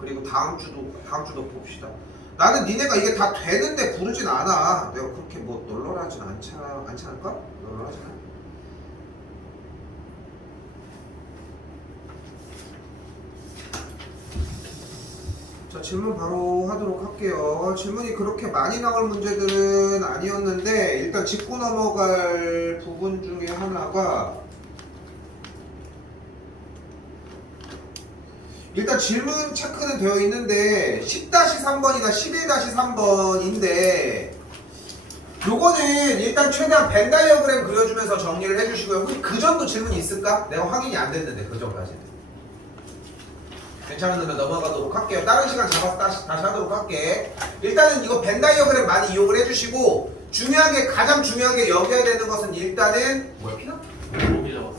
그리고 다음 주도 봅시다. 나는 니네가 이게 다 되는데 부르진 않아. 내가 그렇게 뭐 널널하진 않지 않을까? 널널하진 않아. 자, 질문 바로 하도록 할게요. 질문이 그렇게 많이 나올 문제들은 아니었는데 일단 짚고 넘어갈 부분 중에 하나가 일단 질문 체크는 되어 있는데 10-3번이나 11-3번인데 요거는 일단 최대한 벤 다이어그램 그려주면서 정리를 해주시고요. 혹시 그 전도 질문이 있을까? 내가 확인이 안 됐는데 그 전까지는 괜찮으면 넘어가도록 할게요. 다른 시간 잡아서 다시 하도록 할게. 일단은 이거 벤 다이어그램 많이 이용을 해주시고 가장 중요하게 여겨야 되는 것은 일단은 뭐야 피나? 고기 잡았어.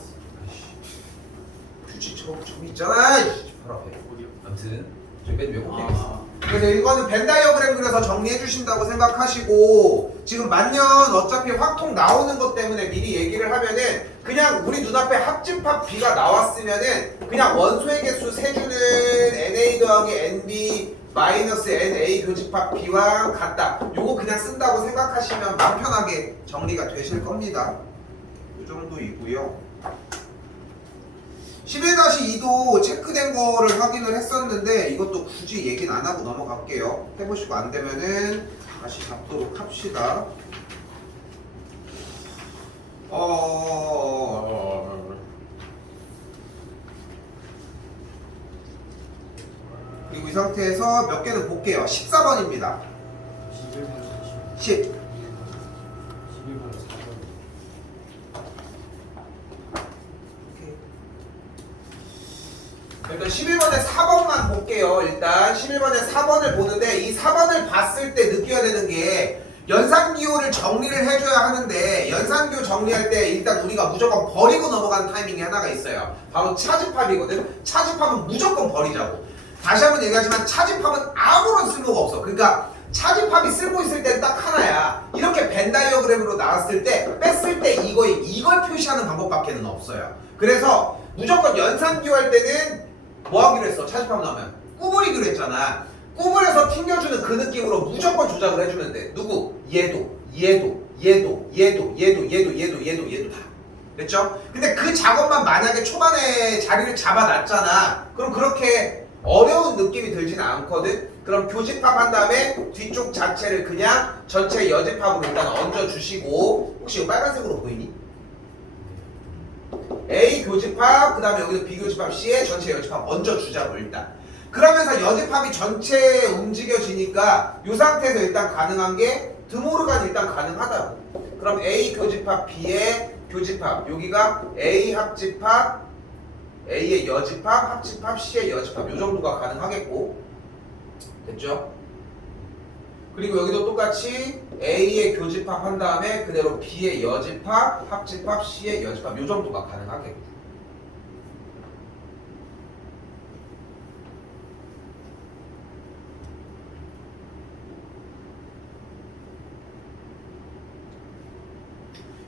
규칙 저기 있잖아. 바로 앞에. 아무튼 저기 맨 외국에 있어. 그래서 이거는 벤 다이어그램 그려서 정리해 주신다고 생각하시고 지금 만년 어차피 확통 나오는 것 때문에 미리 얘기를 하면은 그냥 우리 눈앞에 합집합 B가 나왔으면은 그냥 원소의 개수 세주는 NA 더하기 NB 마이너스 NA 교집합 B와 같다. 요거 그냥 쓴다고 생각하시면 마음 편하게 정리가 되실 겁니다. 이 정도이고요. 11-2도 체크된 거를 확인을 했었는데 이것도 굳이 얘기는 안 하고 넘어갈게요. 해보시고 안 되면은 다시 잡도록 합시다. 그리고 이 상태에서 몇 개는 볼게요. 14번입니다. 10. 일단 11번에 4번만 볼게요. 일단 11번에 4번을 보는데 이 4번을 봤을 때 느껴야 되는 게 연산기호를 정리를 해줘야 하는데 연산기호 정리할 때 일단 우리가 무조건 버리고 넘어가는 타이밍이 하나가 있어요. 바로 차집합이거든. 차집합은 무조건 버리자고. 다시 한번 얘기하지만 차집합은 아무런 쓸모가 없어. 그러니까 차집합이 쓸모 있을 땐 딱 하나야. 이렇게 벤 다이어그램으로 나왔을 때 뺐을 때 이걸 표시하는 방법밖에는 없어요. 그래서 무조건 연산기호 할 때는 뭐 하기로 했어? 차집합 나오면 구부리기로 했잖아. 구부려서 튕겨주는 그 느낌으로 무조건 조작을 해주면 돼. 누구? 얘도 다. 됐죠? 근데 그 작업만 만약에 초반에 자리를 잡아놨잖아. 그럼 그렇게 어려운 느낌이 들지는 않거든? 그럼 교집합 한 다음에 뒤쪽 자체를 그냥 전체 여집합으로 일단 얹어주시고 혹시 이거 빨간색으로 보이니? A 교집합, 그 다음에 여기도 B 교집합 C에 전체 여집합 얹어주자고 일단. 그러면서 여집합이 전체에 움직여지니까 이 상태에서 일단 가능한 게 드모르간이 일단 가능하다고. 그럼 A 교집합 B의 교집합, 여기가 A 합집합, A의 여집합, 합집합, C의 여집합 이 정도가 가능하겠고. 됐죠? 그리고 여기도 똑같이 A의 교집합 한 다음에 그대로 B의 여집합, 합집합, C의 여집합 이 정도가 가능하겠고.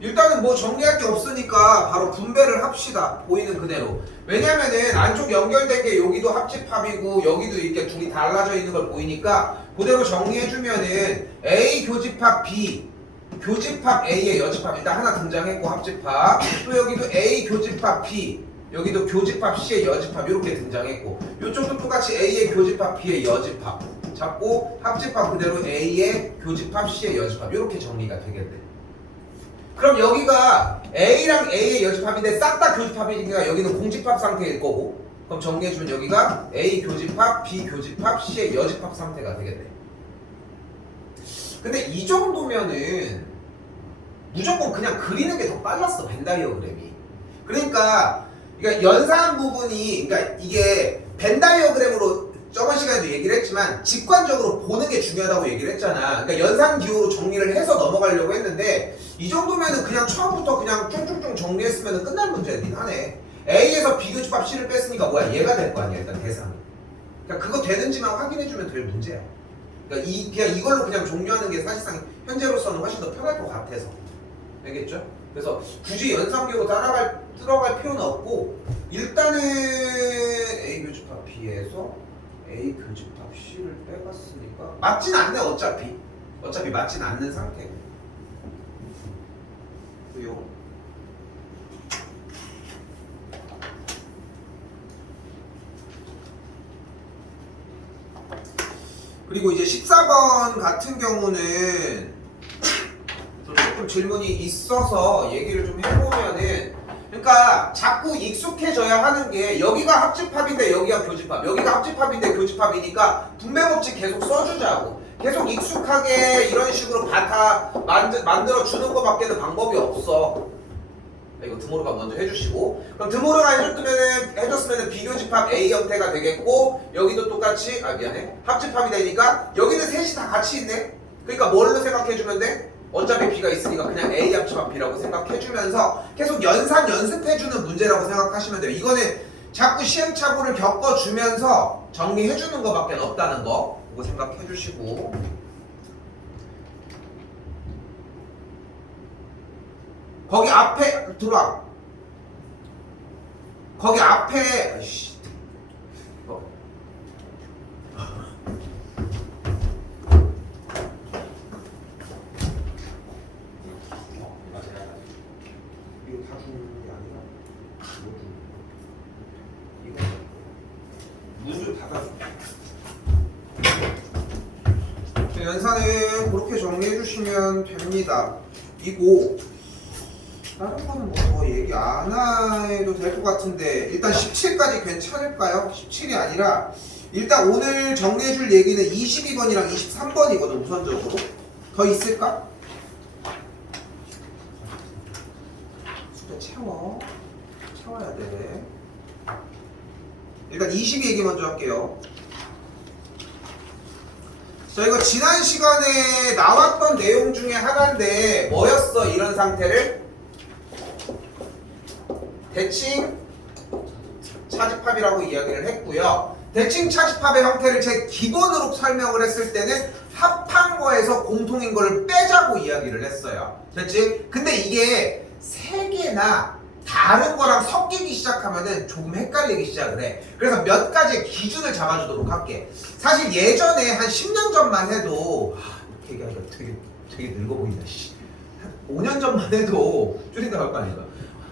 일단은 뭐 정리할 게 없으니까 바로 분배를 합시다. 보이는 그대로. 왜냐면은 안쪽 연결된 게 여기도 합집합이고 여기도 이렇게 둘이 달라져 있는 걸 보이니까 그대로 정리해주면은 A 교집합 B 교집합 A의 여집합 일단 하나 등장했고 합집합, 또 여기도 A 교집합 B 여기도 교집합 C의 여집합 이렇게 등장했고 이쪽도 똑같이 A의 교집합 B의 여집합 잡고 합집합 그대로 A의 교집합 C의 여집합 이렇게 정리가 되겠네. 그럼 여기가 A랑 A의 여집합인데 싹 다 교집합이니까 여기는 공집합 상태일 거고, 그럼 정리해주면 여기가 A 교집합, B 교집합, C의 여집합 상태가 되겠네. 근데 이 정도면은 무조건 그냥 그리는 게 더 빨랐어, 벤 다이어그램이. 그러니까 연산 부분이, 그러니까 이게 벤 다이어그램으로 저번 시간에도 얘기를 했지만 직관적으로 보는 게 중요하다고 얘기를 했잖아. 그러니까 연산 기호로 정리를 해서 넘어가려고 했는데 이 정도면은 그냥 처음부터 그냥 쭉쭉쭉 정리했으면 끝날 문제긴 하네. A에서 B 교집합 C를 뺐으니까 뭐야? 얘가 될 거 아니야, 일단 대상이. 그러니까 그거 되는지만 확인해주면 될 문제야. 그러니까 그냥 이걸로 그냥 종료하는 게 사실상 현재로서는 훨씬 더 편할 것 같아서. 알겠죠? 그래서 굳이 연산기호로 들어갈 필요는 없고 일단은 A 교집합 B에서 A 교집합 C를 빼갔으니까 맞진 않네. 어차피 맞진 않는 상태. 그요. 그리고 이제 14번 같은 경우는 조금 질문이 있어서 얘기를 좀 해보면은, 그러니까 자꾸 익숙해져야 하는 게 여기가 합집합인데 여기가 교집합, 여기가 합집합인데 교집합이니까 분배법칙 계속 써주자고. 계속 익숙하게 이런 식으로 만들어 주는 것밖에는 방법이 없어. 이거 드모르가 먼저 해주시고, 그럼 드모르가 해줬으면 비교집합 A 형태가 되겠고, 여기도 똑같이, 미안해, 합집합이 되니까 여기는 셋이 다 같이 있네. 그러니까 뭘로 생각해주면 돼? 어차피 B가 있으니까 그냥 A 합집합 B라고 생각해주면서 계속 연습해주는 문제라고 생각하시면 돼요. 이거는 자꾸 시행착오를 겪어주면서 정리해주는 것밖에 없다는 거, 그거 생각해주시고, 거기 앞에 들어와. 거기 앞에 이거 다 주는 게 아니라 이거 문을 닫아줘. 연산은 그렇게 정리해 주시면 됩니다. 이거 다른 거는 뭐 더 얘기 안 해도 될 것 같은데, 일단 17까지 괜찮을까요? 17이 아니라 일단 오늘 정리해줄 얘기는 22번이랑 23번이거든. 우선적으로 더 있을까? 숙제 채워야 돼. 일단 22 얘기 먼저 할게요. 자, 이거 지난 시간에 나왔던 내용 중에 하나인데 뭐였어? 이런 상태를 대칭 차집합이라고 이야기를 했고요. 대칭 차집합의 형태를 제 기본으로 설명을 했을 때는 합한 거에서 공통인 거를 빼자고 이야기를 했어요. 됐지? 근데 이게 세 개나 다른 거랑 섞이기 시작하면은 조금 헷갈리기 시작을 해. 그래서 몇 가지의 기준을 잡아주도록 할게. 사실 예전에 한 10년 전만 해도 이렇게 얘기하니까 되게 늙어 보인다. 한 5년 전만 해도 줄인다 할 거 아닌가.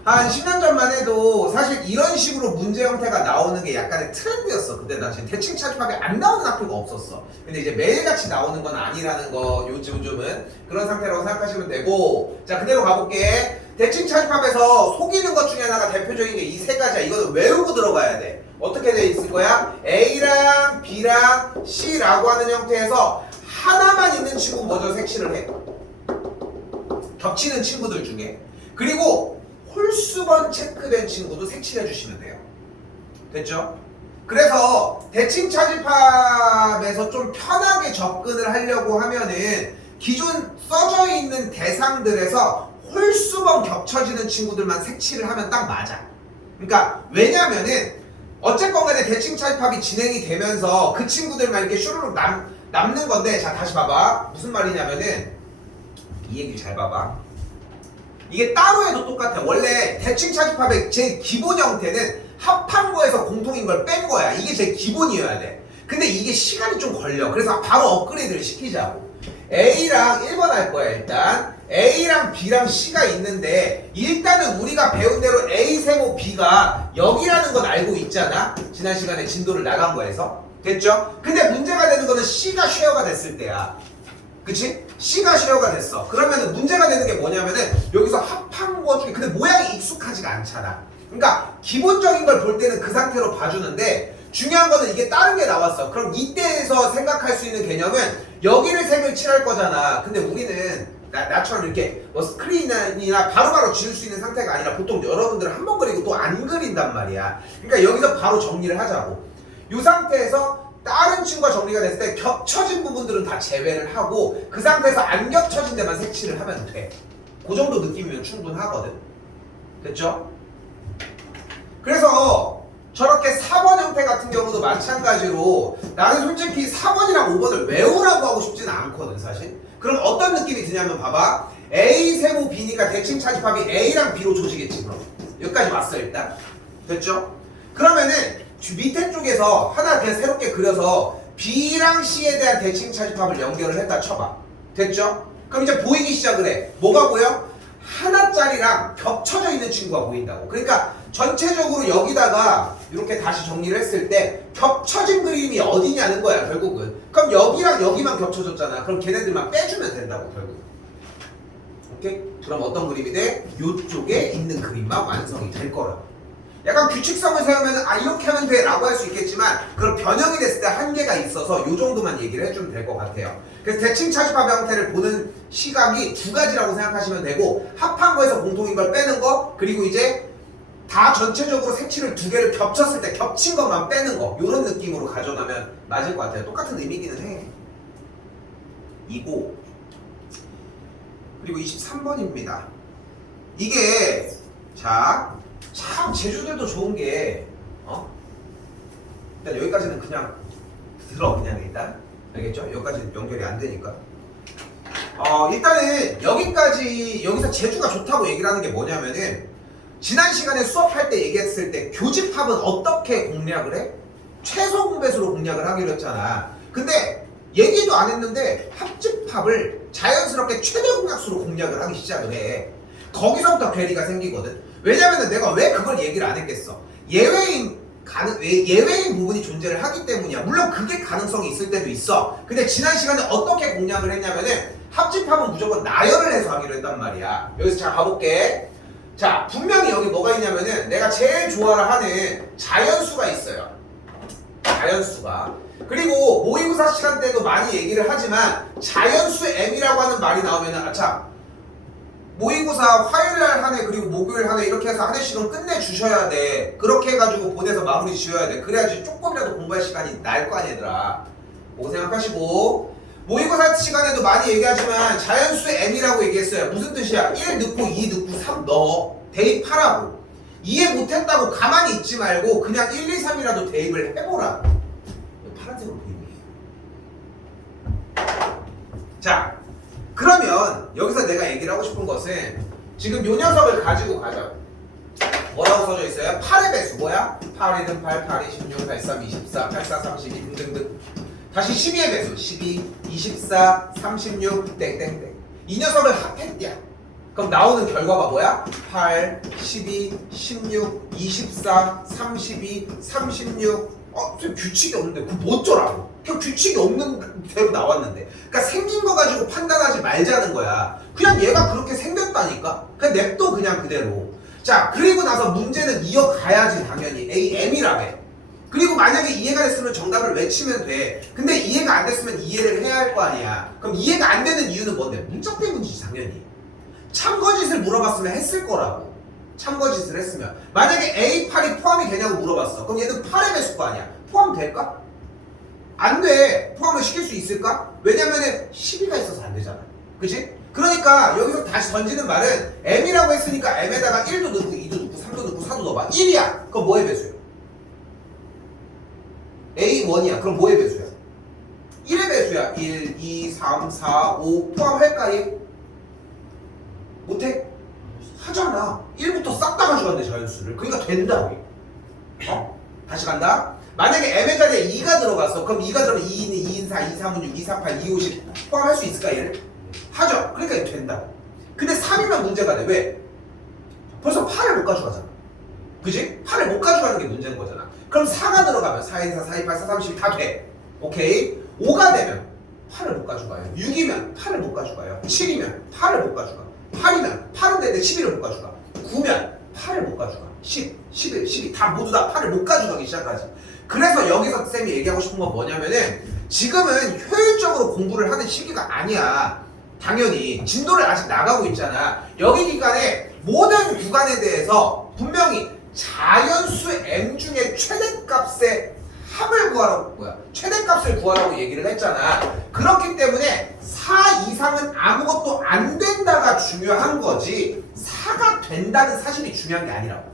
한 10년 전만 해도 사실 이런 식으로 문제 형태가 나오는 게 약간의 트렌드였어. 그때 당시 대칭 차집합이 안 나오는 학교가 없었어. 근데 이제 매일같이 나오는 건 아니라는 거 요즘은 그런 상태라고 생각하시면 되고, 자 그대로 가볼게. 대칭 차집합에서 속이는 것 중에 하나가 대표적인 게 이 세 가지야. 이거는 외우고 들어가야 돼. 어떻게 돼 있을 거야? A랑 B랑 C라고 하는 형태에서 하나만 있는 친구 먼저 색칠을 해. 겹치는 친구들 중에. 그리고 홀수번 체크된 친구도 색칠해 주시면 돼요. 됐죠? 그래서 대칭 차집합에서 좀 편하게 접근을 하려고 하면은 기존 써져 있는 대상들에서 홀수번 겹쳐지는 친구들만 색칠을 하면 딱 맞아. 그러니까 왜냐면은 어쨌건 간에 대칭 차집합이 진행이 되면서 그 친구들만 이렇게 슈르륵 남는 건데, 자 다시 봐봐. 무슨 말이냐면은 이 얘기 잘 봐봐. 이게 따로 해도 똑같아. 원래 대칭 차집합의 제일 기본 형태는 합한 거에서 공통인 걸 뺀 거야. 이게 제일 기본이어야 돼. 근데 이게 시간이 좀 걸려. 그래서 바로 업그레이드를 시키자고. A랑 1번 할 거야. 일단 A랑 B랑 C가 있는데, 일단은 우리가 배운 대로 A 세모 B가 여기라는 건 알고 있잖아. 지난 시간에 진도를 나간 거에서. 됐죠? 근데 문제가 되는 거는 C가 쉐어가 됐을 때야. 그치? C가 쉐어가 됐어. 그러면은 문제가 되는 게 뭐냐면은 여기서 합한 거 중에 근데 모양이 익숙하지가 않잖아. 그러니까 기본적인 걸 볼 때는 그 상태로 봐주는데, 중요한 거는 이게 다른 게 나왔어. 그럼 이때에서 생각할 수 있는 개념은 여기를 색을 칠할 거잖아. 근데 우리는 나처럼 이렇게 뭐 스크린이나 바로바로 지울 수 있는 상태가 아니라 보통 여러분들은 한 번 그리고 또 안 그린단 말이야. 그러니까 여기서 바로 정리를 하자고. 이 상태에서 다른 친구가 정리가 됐을 때 겹쳐진 부분들은 다 제외를 하고 그 상태에서 안 겹쳐진 데만 색칠을 하면 돼. 그 정도 느낌이면 충분하거든. 됐죠? 그래서 저렇게 4번 형태 같은 경우도 마찬가지로 나는 솔직히 4번이랑 5번을 외우라고 하고 싶지는 않거든 사실. 그럼 어떤 느낌이 드냐면 봐봐. A 세모 B니까 대칭 차집합이 A랑 B로 조지겠지. 그럼 여기까지 왔어 일단. 됐죠? 그러면은 밑에 쪽에서 하나 그냥 새롭게 그려서 B랑 C에 대한 대칭 차집합을 연결을 했다 쳐봐. 됐죠? 그럼 이제 보이기 시작을 해. 뭐가 보여? 하나짜리랑 겹쳐져 있는 친구가 보인다고. 그러니까 전체적으로 여기다가 이렇게 다시 정리를 했을 때 겹쳐진 그림이 어디냐는 거야 결국은. 그럼 여기랑 여기만 겹쳐졌잖아. 그럼 걔네들만 빼주면 된다고 결국. 오케이? 그럼 어떤 그림이 돼? 요쪽에 있는 그림만 완성이 될 거라고. 약간 규칙성을 세우면 아 이렇게 하면 돼 라고 할 수 있겠지만 그런 변형이 됐을 때 한계가 있어서 요 정도만 얘기를 해주면 될 것 같아요. 그래서 대칭 차집합 형태를 보는 시각이 두 가지라고 생각하시면 되고 합한 거에서 공통인 걸 빼는 거 그리고 이제 다 전체적으로 색칠을 두 개를 겹쳤을 때 겹친 것만 빼는 거 요런 느낌으로 가져가면 맞을 것 같아요. 똑같은 의미기는 해. 이고 그리고 23번입니다. 이게 자 참 제주들도 좋은 게 일단 여기까지는 그냥 들어 그냥 일단 알겠죠? 여기까지 연결이 안 되니까 일단은 여기까지 여기서 제주가 좋다고 얘기를 하는 게 뭐냐면은 지난 시간에 수업할 때 얘기했을 때 교집합은 어떻게 공략을 해? 최소 공배수로 공략을 하기로 했잖아. 근데 얘기도 안 했는데 합집합을 자연스럽게 최대 공약수로 공략을 하기 시작을 해. 거기서부터 괴리가 생기거든. 왜냐면은 내가 왜 그걸 얘기를 안 했겠어? 예외인 부분이 존재를 하기 때문이야. 물론 그게 가능성이 있을 때도 있어. 근데 지난 시간에 어떻게 공략을 했냐면은 합집합은 무조건 나열을 해서 하기로 했단 말이야. 여기서 잘 봐볼게. 자, 분명히 여기 뭐가 있냐면은 내가 제일 좋아하는 자연수가 있어요. 자연수가. 그리고 모의고사 시간 때도 많이 얘기를 하지만 자연수 M이라고 하는 말이 나오면은 아참 모의고사 화요일날 한 해 그리고 목요일 한 해 이렇게 해서 한 해씩은 끝내주셔야 돼. 그렇게 해가지고 보내서 마무리 지어야 돼. 그래야지 조금이라도 공부할 시간이 날 거 아니야 얘들아. 그거 생각하시고 모의고사 시간에도 많이 얘기하지만 자연수 M이라고 얘기했어요. 무슨 뜻이야? 1 넣고 2 넣고 3 넣어. 대입하라고. 이해 못했다고 가만히 있지 말고 그냥 1, 2, 3이라도 대입을 해보라. 파란색으로 보이네. 자, 그러면 여기서 내가 얘기를 하고 싶은 것은 지금 요 녀석을 가지고 가자. 뭐라고 써져 있어요? 8의 배수 뭐야? 8, 1은 8, 8, 2, 16, 8, 3, 24, 8, 4, 32 등등등. 다시 12의 배수 12, 24, 36 땡땡땡. 이 녀석을 합했대요. 그럼 나오는 결과가 뭐야? 8, 12, 16, 24, 32, 36 좀 규칙이 없는데 그 뭐 어쩌라고? 그냥 규칙이 없는 대로 나왔는데 그러니까 생긴 거 가지고 판단하지 말자는 거야. 그냥 얘가 그렇게 생겼다니까? 그냥 냅둬 그냥 그대로. 자, 그리고 나서 문제는 이어가야지 당연히 AM이라며. 그리고 만약에 이해가 됐으면 정답을 외치면 돼. 근데 이해가 안 됐으면 이해를 해야 할 거 아니야. 그럼 이해가 안 되는 이유는 뭔데? 문자 때문이지 당연히. 참거짓을 물어봤으면 했을 거라고. 참거짓을 했으면 만약에 A8이 포함이 되냐고 물어봤어. 그럼 얘는 8의 배수일 거 아니야. 포함될까? 안 돼. 포함을 시킬 수 있을까? 왜냐면은 12가 있어서 안 되잖아. 그치? 그러니까 여기서 다시 던지는 말은 M이라고 했으니까 M에다가 1도 넣고 2도 넣고 3도 넣고 4도 넣어봐. 1이야. 그럼 뭐의 배수야? A1이야. 그럼 뭐의 배수야? 1의 배수야. 1, 2, 3, 4, 5 포함할까 얘? 못해? 하잖아. 1부터 싹 다 가져간대 자연수를. 그러니까 된다. 다시 간다. 만약에 M의 자리에 2가 들어갔어. 그럼 2가 들어가면 2는 2인 4, 2, 3은 6, 2, 4, 8, 2, 5, 10 포함할 수 있을까 얘를? 하죠. 그러니까 된다. 근데 3이면 문제가 돼. 왜? 벌써 8을 못 가져가잖아. 그지? 8을 못 가져가는 게 문제인 거잖아. 그럼 4가 들어가면 4, 2, 4, 4, 2, 8, 4, 30 다 돼. 오케이? 5가 되면 8을 못 가져가요. 6이면 8을 못 가져가요. 7이면 8을 못 가져가. 8이면 8은 되는데 11을 못 가져가. 9면 8을 못 가져가. 10, 11, 12 다 모두 다 8을 못 가져가기 시작하지. 그래서 여기서 쌤이 얘기하고 싶은 건 뭐냐면은 지금은 효율적으로 공부를 하는 시기가 아니야. 당연히 진도를 아직 나가고 있잖아. 여기 기간에 모든 구간에 대해서 분명히 자연수 M 중에 최대값의 합을 구하라고 최대값을 구하라고 얘기를 했잖아. 그렇기 때문에 4 이상은 아무것도 안 된다가 중요한 거지 4가 된다는 사실이 중요한 게 아니라고.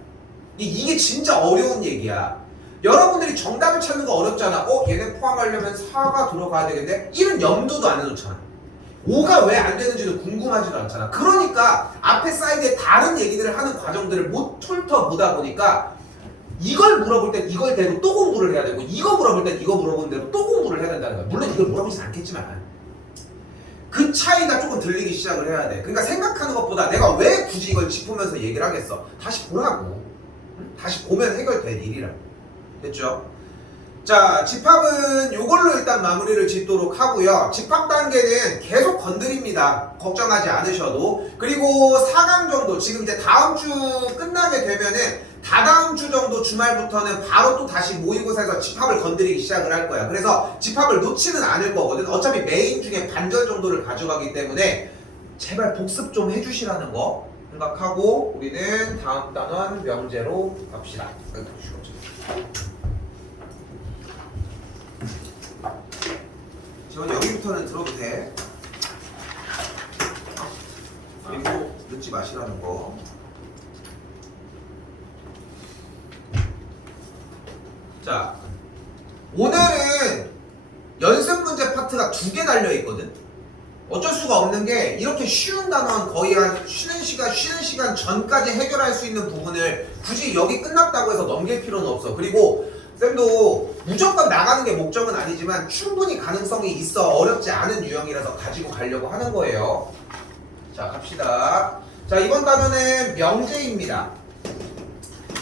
이게 진짜 어려운 얘기야. 여러분들이 정답을 찾는 거 어렵잖아. 얘네 포함하려면 4가 들어가야 되겠는데 1은 염두도 안 해놓잖아. 5가 왜 안 되는지도 궁금하지도 않잖아. 그러니까 앞에 사이드에 다른 얘기들을 하는 과정들을 못 훑어보다 보니까 이걸 물어볼 땐 이걸 대고 또 공부를 해야 되고 이거 물어볼 땐 이거 물어보는 대로 또 공부를 해야 된다는 거야. 물론 이걸 물어보진 않겠지만 그 차이가 조금 들리기 시작을 해야 돼. 그러니까 생각하는 것보다 내가 왜 굳이 이걸 짚으면서 얘기를 하겠어. 다시 보라고. 응? 다시 보면 해결될 일이라고. 됐죠? 자, 집합은 이걸로 일단 마무리를 짓도록 하고요. 집합 단계는 계속 건드립니다. 걱정하지 않으셔도. 그리고 4강 정도, 지금 이제 다음 주 끝나게 되면은 다다음 주 정도 주말부터는 바로 또 다시 모의고사에서 집합을 건드리기 시작을 할 거야. 그래서 집합을 놓지는 않을 거거든. 어차피 메인 중에 반절 정도를 가져가기 때문에 제발 복습 좀 해주시라는 거 생각하고 우리는 다음 단원 명제로 갑시다. 지금 여기부터는 들어도 돼. 그리고 늦지 마시라는 거. 자, 오늘은 연습 문제 파트가 2개 달려있거든. 어쩔 수가 없는 게 이렇게 쉬운 단원 거의 한 쉬는 시간 전까지 해결할 수 있는 부분을 굳이 여기 끝났다고 해서 넘길 필요는 없어. 그리고 쌤도 무조건 나가는 게 목적은 아니지만 충분히 가능성이 있어. 어렵지 않은 유형이라서 가지고 가려고 하는 거예요. 자, 갑시다. 자, 이번 단원은 명제입니다.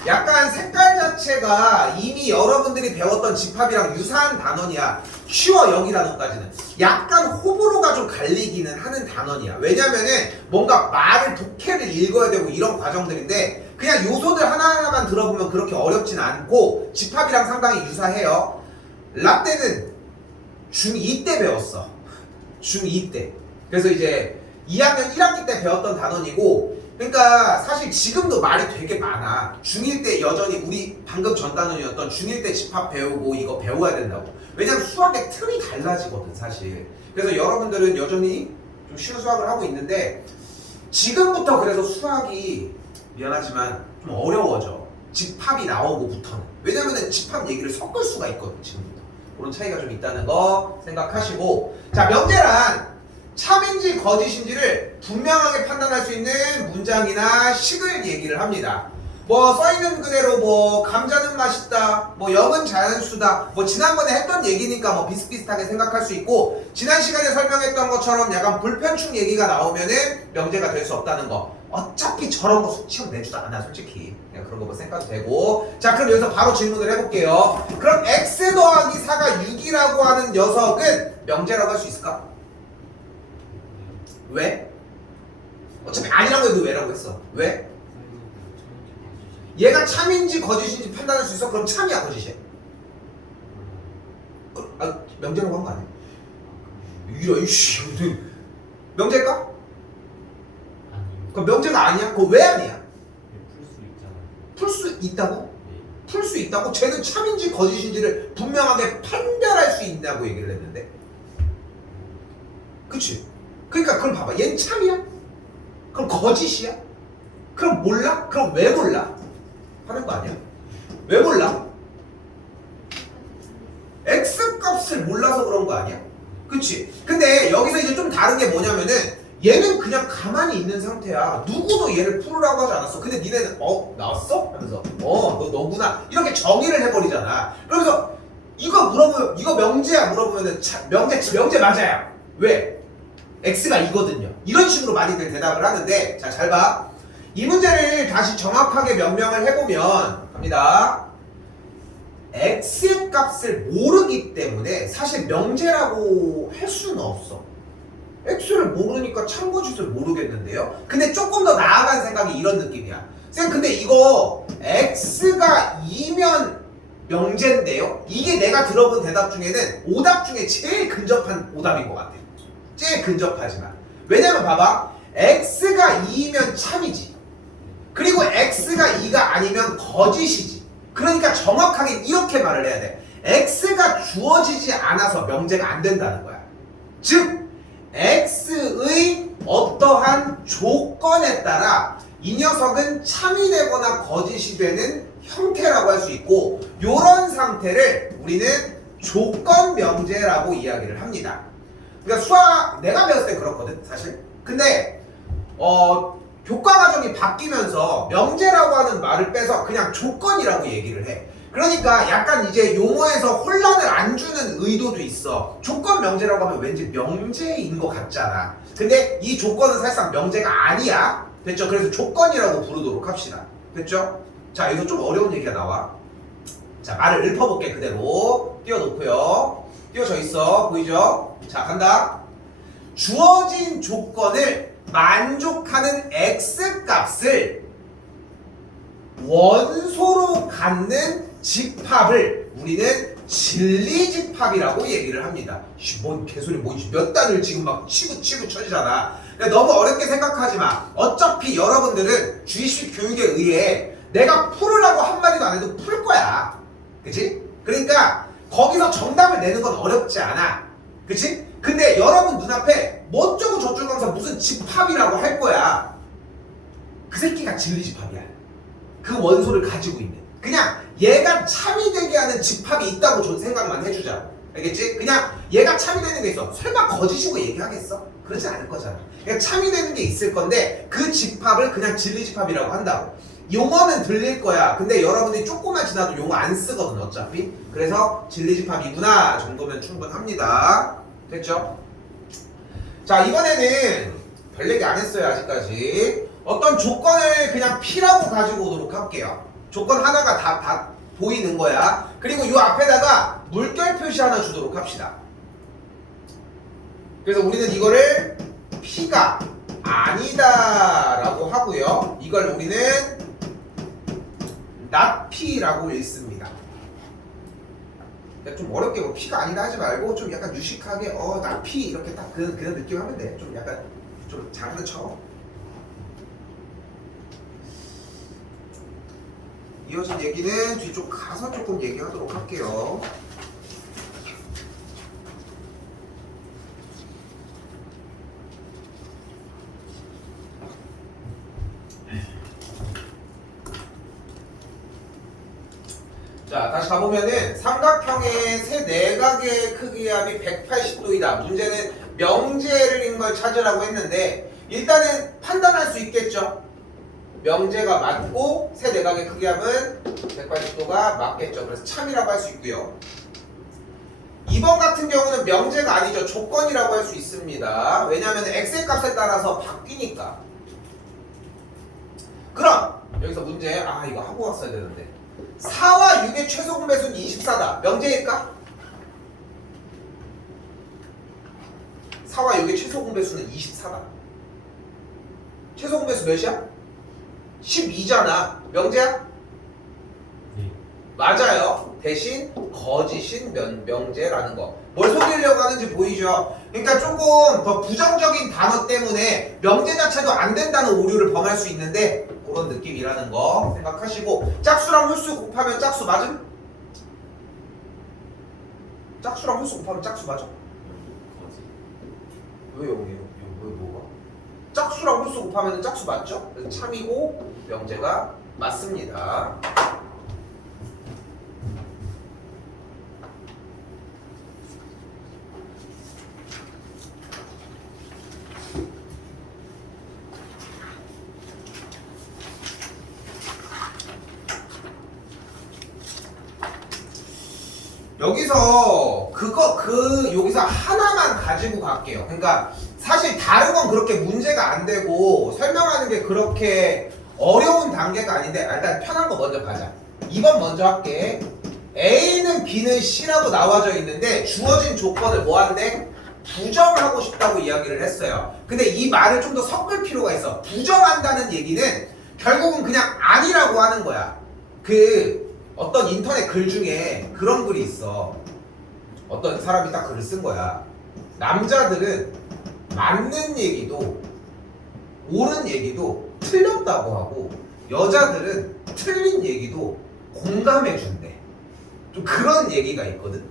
약간 색깔 자체가 이미 여러분들이 배웠던 집합이랑 유사한 단원이야. 쉬워. 여기 단원까지는 약간 호불호가 좀 갈리기는 하는 단원이야. 왜냐면은 뭔가 말을 독해를 읽어야 되고 이런 과정들인데 그냥 요소들 하나하나만 들어보면 그렇게 어렵진 않고 집합이랑 상당히 유사해요. 라떼는 중2 때 배웠어. 중2 때. 그래서 이제 2학년 1학기 때 배웠던 단원이고, 그러니까 사실 지금도 말이 되게 많아. 중1 때 여전히 우리 방금 전 단원이었던 중1 때 집합 배우고 이거 배워야 된다고. 왜냐면 수학의 틀이 달라지거든 사실. 그래서 여러분들은 여전히 좀 쉬운 수학을 하고 있는데 지금부터 그래서 수학이 미안하지만 좀 어려워져. 집합이 나오고부터는. 왜냐면은 집합 얘기를 섞을 수가 있거든 지금부터. 그런 차이가 좀 있다는 거 생각하시고, 자, 명제란 참인지 거짓인지를 분명하게 판단할 수 있는 문장이나 식을 얘기를 합니다. 뭐 써있는 그대로 뭐 감자는 맛있다, 뭐 역은 자연수다, 뭐 지난번에 했던 얘기니까 뭐 비슷비슷하게 생각할 수 있고, 지난 시간에 설명했던 것처럼 약간 불편충 얘기가 나오면은 명제가 될 수 없다는 거. 어차피 저런 거 시험 내지도 않아 솔직히. 그냥 그런 거 뭐 생각도 되고. 자, 그럼 여기서 바로 질문을 해볼게요. 그럼 x 더하기 4가 6이라고 하는 녀석은 명제라고 할 수 있을까? 왜? 어차피 아니라고 해도 왜라고 했어. 왜? 얘가 참인지 거짓인지 판단할 수 있어? 그럼 참이야 거짓이야? 아, 명제라고 한 거 아니야? 이야 이씨 명제일까? 그럼 명제가 아니야? 그거 왜 아니야? 풀 수 있다고? 풀 수 있다고? 쟤는 참인지 거짓인지를 분명하게 판별할 수 있냐고 얘기를 했는데, 그치? 그러니까 그럼 봐봐, 얘는 참이야? 그럼 거짓이야? 그럼 몰라? 그럼 왜 몰라? 하는 거 아니야? 왜 몰라? x 값을 몰라서 그런 거 아니야? 그치? 근데 여기서 이제 좀 다른 게 뭐냐면은 얘는 그냥 가만히 있는 상태야. 누구도 얘를 풀으라고 하지 않았어. 근데 니네는 나왔어? 하면서 너구나 이렇게 정의를 해버리잖아. 그러면서 이거 물어보면 이거 명제야 물어보면은 명제 맞아요. 왜? x가 이거든요. 이런 식으로 많이들 대답을 하는데, 자, 잘 봐. 이 문제를 다시 정확하게 명명을 해보면 갑니다. x의 값을 모르기 때문에 사실 명제라고 할 수는 없어. x를 모르니까 참거짓을 모르겠는데요. 근데 조금 더 나아간 생각이 이런 느낌이야. 쌤, 근데 이거 x가 2면 명제인데요. 이게 내가 들어본 대답 중에는 오답 중에 제일 근접한 오답인 것 같아. 제일 근접하지만. 왜냐면 봐봐, x가 2면 참이지. 그리고 x가 2가 아니면 거짓이지. 그러니까 정확하게 이렇게 말을 해야 돼. x가 주어지지 않아서 명제가 안 된다는 거야. 즉 x의 어떠한 조건에 따라 이 녀석은 참이 되거나 거짓이 되는 형태라고 할 수 있고, 이런 상태를 우리는 조건 명제라고 이야기를 합니다. 그러니까 수학 내가 배웠을 때 그렇거든 사실. 근데 교과 과정이 바뀌면서 명제라고 하는 말을 빼서 그냥 조건이라고 얘기를 해. 그러니까 약간 이제 용어에서 혼란을 안 주는 의도도 있어. 조건 명제라고 하면 왠지 명제인 것 같잖아. 근데 이 조건은 사실상 명제가 아니야. 됐죠? 그래서 조건이라고 부르도록 합시다. 됐죠? 자, 여기서 좀 어려운 얘기가 나와. 자, 말을 읊어볼게. 그대로 띄워놓고요. 띄워져 있어. 보이죠? 자, 간다. 주어진 조건을 만족하는 X값을 원소로 갖는 집합을 우리는 진리집합이라고 얘기를 합니다. 뭔 개소리, 몇 단을 지금 막 치고 쳐지잖아. 그러니까 너무 어렵게 생각하지 마. 어차피 여러분들은 주입식 교육에 의해 내가 풀으라고 한마디도 안 해도 풀 거야. 그치? 그러니까 거기서 정답을 내는 건 어렵지 않아. 그치? 근데 여러분 눈앞에 뭐 어쩌고 저쩌고 하면서 무슨 집합이라고 할 거야. 그 새끼가 진리집합이야. 그 원소를 가지고 있는. 그냥 얘가 참이 되게 하는 집합이 있다고 좀 생각만 해주자. 알겠지? 그냥 얘가 참이 되는 게 있어. 설마 거짓이고 얘기하겠어? 그러지 않을 거잖아. 그냥 참이 되는 게 있을 건데 그 집합을 그냥 진리집합이라고 한다고. 용어는 들릴 거야. 근데 여러분들이 조금만 지나도 용어 안 쓰거든 어차피. 그래서 진리집합이구나 정도면 충분합니다. 됐죠? 자, 이번에는 별 얘기 안 했어요 아직까지. 어떤 조건을 그냥 P라고 가지고 오도록 할게요. 조건 하나가 다 보이는 거야. 그리고 이 앞에다가 물결 표시 하나 주도록 합시다. 그래서 우리는 이거를 P가 아니다 라고 하고요. 이걸 우리는 not P라고 읽습니다. 좀 어렵게 뭐 P가 아니다 하지 말고 좀 약간 유식하게 not P 이렇게 딱 그런 느낌 하면 돼. 좀 약간 좀 잘하는 척. 이어진 얘기는 뒤쪽 가서 조금 얘기하도록 할게요. 자, 다시 가보면은 삼각형의 세 내각의 크기의 합이 180도이다. 문제는 명제인 걸 찾으라고 했는데 일단은 판단할 수 있겠죠. 명제가 맞고 세 내각의 크기 합은 180도가 맞겠죠. 그래서 참이라고 할 수 있고요. 2번 같은 경우는 명제가 아니죠. 조건이라고 할 수 있습니다. 왜냐하면 x의 값에 따라서 바뀌니까. 그럼 여기서 문제 이거 하고 왔어야 되는데 4와 6의 최소 공배수는 24다. 명제일까? 4와 6의 최소 공배수는 24다. 최소 공배수 몇이야? 12잖아. 명제야? 네. 맞아요. 대신 거짓인 명제라는 거. 뭘 속이려고 하는지 보이죠? 그러니까 조금 더 부정적인 단어 때문에 명제 자체도 안 된다는 오류를 범할 수 있는데 그런 느낌이라는 거 생각하시고 짝수랑 홀수 곱하면 짝수 맞음? 짝수랑 홀수 곱하면 짝수 맞아? 왜요? 왜 뭐가? 짝수랑 홀수 곱하면 짝수 맞죠? 그래서 참이고 명제가 맞습니다. 여기서 여기서 하나만 가지고 갈게요. 그러니까 사실 다른 건 그렇게 문제가 안 되고 설명하는 게 그렇게 어려운 단계가 아닌데 일단 편한 거 먼저 가자. 2번 먼저 할게. A는 B는 C라고 나와져 있는데 주어진 조건을 뭐 한대? 부정하고 싶다고 이야기를 했어요. 근데 이 말을 좀 더 섞을 필요가 있어. 부정한다는 얘기는 결국은 그냥 아니라고 하는 거야. 어떤 인터넷 글 중에 그런 글이 있어. 어떤 사람이 딱 글을 쓴 거야. 남자들은 맞는 얘기도 옳은 얘기도 틀렸다고 하고 여자들은 틀린 얘기도 공감해 준대. 좀 그런 얘기가 있거든.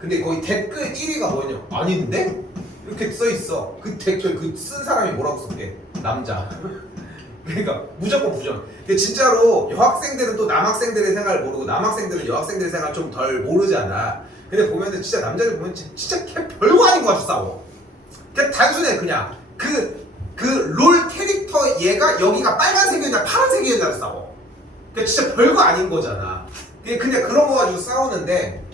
근데 거기 댓글 1위가 뭐냐? 아닌데? 이렇게 써 있어. 그 댓글 쓴 사람이 뭐라고 썼대? 남자. 그러니까 무조건 부정. 근데 진짜로 여학생들은 또 남학생들의 생각을 모르고 남학생들은 여학생들의 생각을 좀 덜 모르잖아. 근데 보면은 진짜 남자들 보면 진짜 별거 아닌 것 같이 싸워. 그냥 단순해. 그냥 그 롤 캐릭터 그래서 얘가 여기가 빨간색이었냐 파란색이었냐로 싸워. 그러니까 진짜 별거 아닌 거잖아. 그냥 그런 거 가지고 싸우는데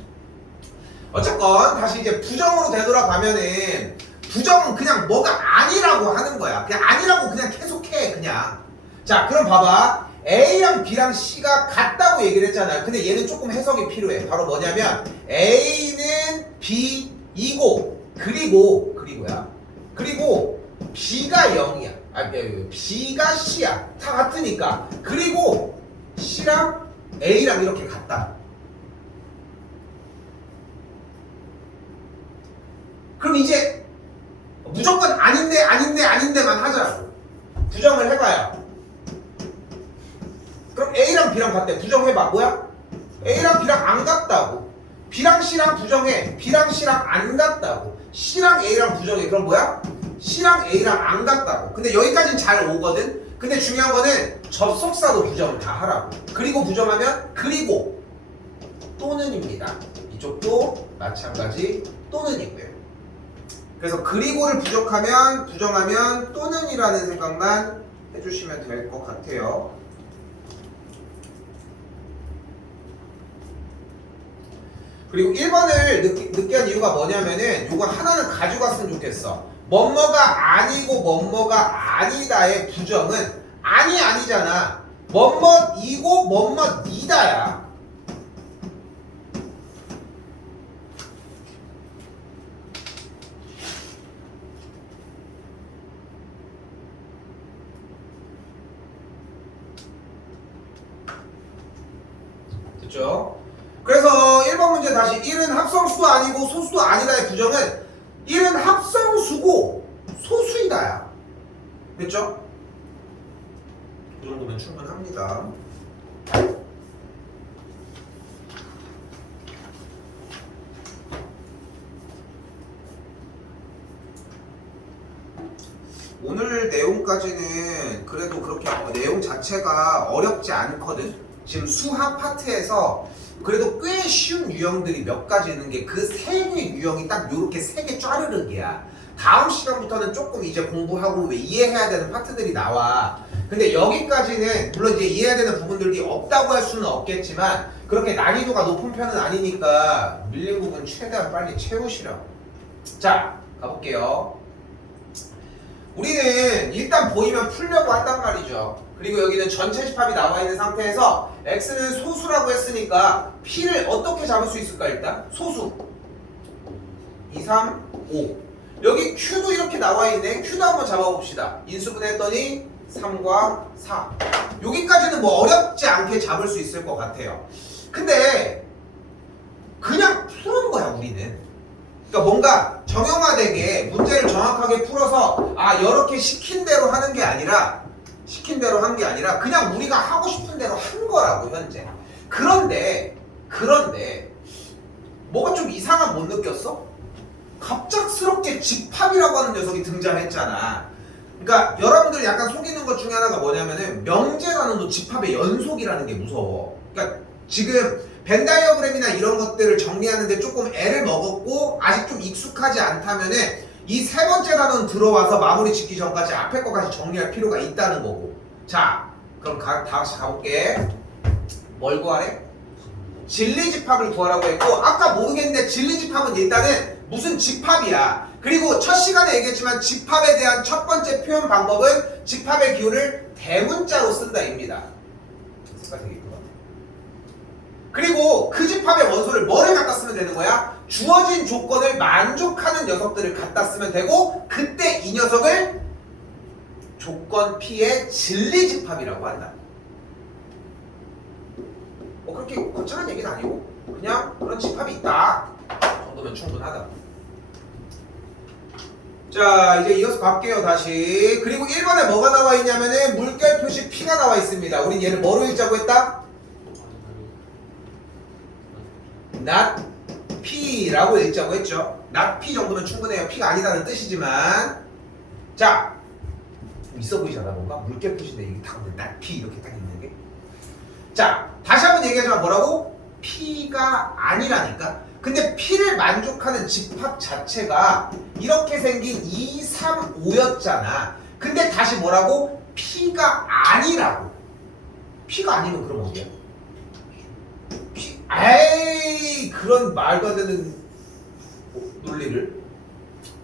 어쨌건 다시 이제 부정으로 되돌아가면은 부정은 그냥 뭐가 아니라고 하는 거야. 그냥 아니라고 그냥 계속해 그냥. 자 그럼 봐봐. A랑 B랑 C가 같다고 얘기를 했잖아요. 근데 얘는 조금 해석이 필요해. 바로 뭐냐면 A는 B이고 그리고야. 그리고 B가 0이야. B가 C야. 다 같으니까. 그리고 C랑 A랑 이렇게 같다. 그럼 이제 무조건 아닌데만 하자고. 부정을 해봐요. 그럼 A랑 B랑 같대. 부정해봐. 뭐야? A랑 B랑 안 같다고. B랑 C랑 부정해. B랑 C랑 안 같다고. C랑 A랑 부정해. 그럼 뭐야? C랑 A랑 안 같다고. 근데 여기까지는 잘 오거든. 근데 중요한 거는 접속사도 부정을 다 하라고. 그리고 부정하면 그리고 또는입니다. 이쪽도 마찬가지 또는이고요. 그래서 그리고를 부정하면 또는이라는 생각만 해주시면 될 것 같아요. 그리고 1번을 늦게 한 이유가 뭐냐면은 요거 하나는 가져갔으면 좋겠어. 뭐뭐가 아니고 뭐뭐가 아니다의 부정은 아니잖아. 뭐뭐이고 뭐뭐이다야. 됐죠? 그래서 1번 문제 다시 1은 합성수도 아니고 소수도 아니다의 부정은 1은 합성수고 소수이다야. 됐죠? 그 정도면 충분합니다. 오늘 내용까지는 그래도 그렇게 내용 자체가 어렵지 않거든. 지금 수학 파트에서 그래도 꽤 쉬운 유형들이 몇 가지 있는 게 그 세 개 유형이 딱 요렇게 세 개 쫘르륵이야. 다음 시간부터는 조금 이제 공부하고 왜 이해해야 되는 파트들이 나와. 근데 여기까지는 물론 이제 이해해야 되는 부분들이 없다고 할 수는 없겠지만 그렇게 난이도가 높은 편은 아니니까 밀린 부분 최대한 빨리 채우시라고. 자, 가볼게요. 우리는 일단 보이면 풀려고 한단 말이죠. 그리고 여기는 전체 집합이 나와 있는 상태에서 x는 소수라고 했으니까 p를 어떻게 잡을 수 있을까? 일단 소수 2, 3, 5. 여기 q도 이렇게 나와 있네. q도 한번 잡아봅시다. 인수분해했더니 3과 4. 여기까지는 뭐 어렵지 않게 잡을 수 있을 것 같아요. 근데 그냥 푸는 거야 우리는. 그러니까 뭔가 정형화되게 문제를 정확하게 풀어서 이렇게 시킨 대로 하는 게 아니라 그냥 우리가 하고 싶은 대로 한 거라고 현재. 그런데 뭐가 좀 이상한 못 느꼈어? 갑작스럽게 집합이라고 하는 녀석이 등장했잖아. 그러니까 여러분들 약간 속이는 것 중에 하나가 뭐냐면은 명제라는 집합의 연속이라는 게 무서워. 그러니까 지금 벤 다이어그램이나 이런 것들을 정리하는데 조금 애를 먹었고 아직 좀 익숙하지 않다면은 이 세 번째 단원 들어와서 마무리 짓기 전까지 앞에 거까지 정리할 필요가 있다는 거고. 자, 그럼 다시 가볼게. 뭘 구하래? 진리집합을 구하라고 했고 아까 모르겠는데 진리집합은 일단은 무슨 집합이야. 그리고 첫 시간에 얘기했지만 집합에 대한 첫 번째 표현 방법은 집합의 기호를 대문자로 쓴다입니다. 그리고 그 집합의 원소를 뭐를 갖다 쓰면 되는 거야? 주어진 조건을 만족하는 녀석들을 갖다 쓰면 되고 그때 이 녀석을 조건 P의 진리집합이라고 한다. 그렇게 거창한 얘기는 아니고 그냥 그런 집합이 있다 정도면 충분하다. 자, 이제 이어서 갈게요 다시. 그리고 1번에 뭐가 나와 있냐면은 물결 표시 P가 나와 있습니다. 우린 얘를 뭐로 읽자고 했다? not P라고 읽자고 했죠. not P 정도면 충분해요. P가 아니다는 뜻이지만. 자, 있어 보이잖아 뭔가? 물결 표시인데 이게 딱 not P 이렇게 딱 있는 게. 자, 다시 한번 얘기하자면 뭐라고? P가 아니라니까. 근데 P를 만족하는 집합 자체가 이렇게 생긴 2, 3, 5였잖아. 근데 다시 뭐라고? P가 아니라고. P가 아니면 그럼 어디야? P, 에이 그런 말도 안 되는 논리를.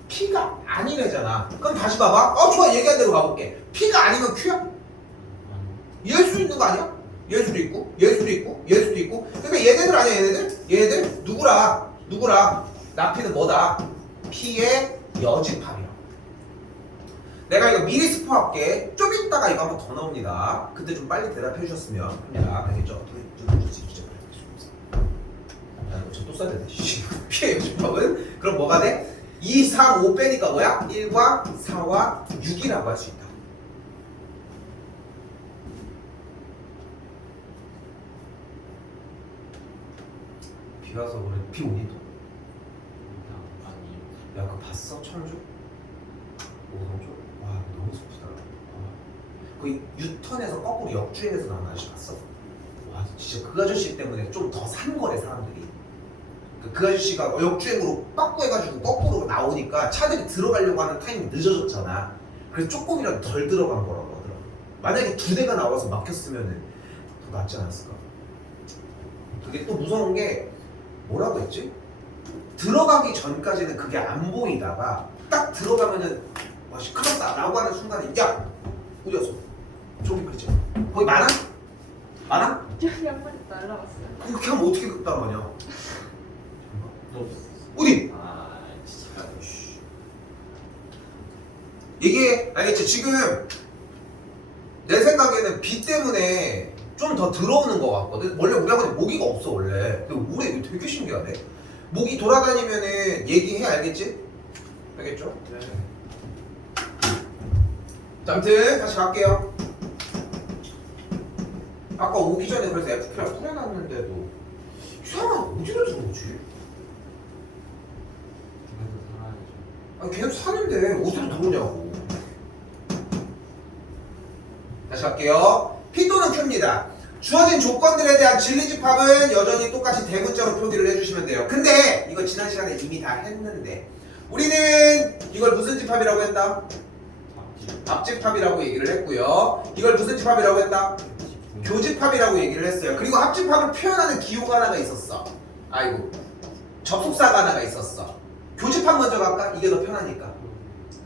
P가 아니래잖아. 그럼 다시 봐봐. 좋아 얘기한 대로 가볼게. P가 아니면 Q야? 얘일 수도 있는 거 아니야? 얘일 수도 있고 얘일 수도 있고 얘일 수도 있고. 근데 얘네들 아니야 얘네들? 누구라? 나피는 뭐다? P의 여집합이야. 내가 이거 미리 스포할게. 좀 이따가 이거 한번 더 나옵니다. 그때 좀 빨리 대답해 주셨으면 합니다. 알겠죠? 저또 써야 되네. P의 여집합은 그럼 뭐가 돼? 2, 3, 5 빼니까 뭐야? 1과 4와 6이라고 할 수 있다. 비와서 그래. 비 오니 또? 야 그거 봤어? 천주? 오성주? 와 너무 슬프다. 거의 유턴에서 거꾸로 역주행해서 나온 아저씨 봤어? 와 진짜 그 아저씨 때문에 좀 더 산 거래 사람들이. 그 아저씨가 역주행으로 빠꾸해가지고 거꾸로 나오니까 차들이 들어가려고 하는 타이밍이 늦어졌잖아. 그래서 조금이라도 덜 들어간 거라고 하더라고. 만약에 2대가 나와서 막혔으면 더 낫지 않았을까? 그게 또 무서운 게 뭐라고 했지? 들어가기 전까지는 그게 안 보이다가 딱 들어가면은 와씨 큰일 났다 라고 하는 순간에 야! 어디 갔어? 저기 그랬지? 거기 많아? 많아? 저기 한 마리 날라갔어요. 그렇게 하면 어떻게 극단하냐? 어디? 진짜. 이게 알겠지? 지금 내 생각에는 비 때문에 좀 더 들어오는 것 같거든? 원래 우리 학원에 모기가 없어 원래. 근데 올해 이거 되게 신기하네. 모기 돌아다니면은 얘기해 알겠지? 알겠죠? 네. 자, 아무튼 다시 갈게요. 아까 오기 전에 그래서 FP랑 뿌려놨는데도 이상하게 어디로 들어오지? 아니 계속 사는데 어디로 들어오냐고. 다시 갈게요. P 또는 Q입니다. 주어진 조건들에 대한 진리집합은 여전히 똑같이 대문자로 표기를 해주시면 돼요. 근데 이거 지난 시간에 이미 다 했는데 우리는 이걸 무슨 집합이라고 했다? 합집합이라고 얘기를 했고요. 이걸 무슨 집합이라고 했다? 교집합이라고 얘기를 했어요. 그리고 합집합을 표현하는 기호가 하나가 있었어. 아이고 접속사가 하나가 있었어. 교집합 먼저 갈까? 이게 더 편하니까.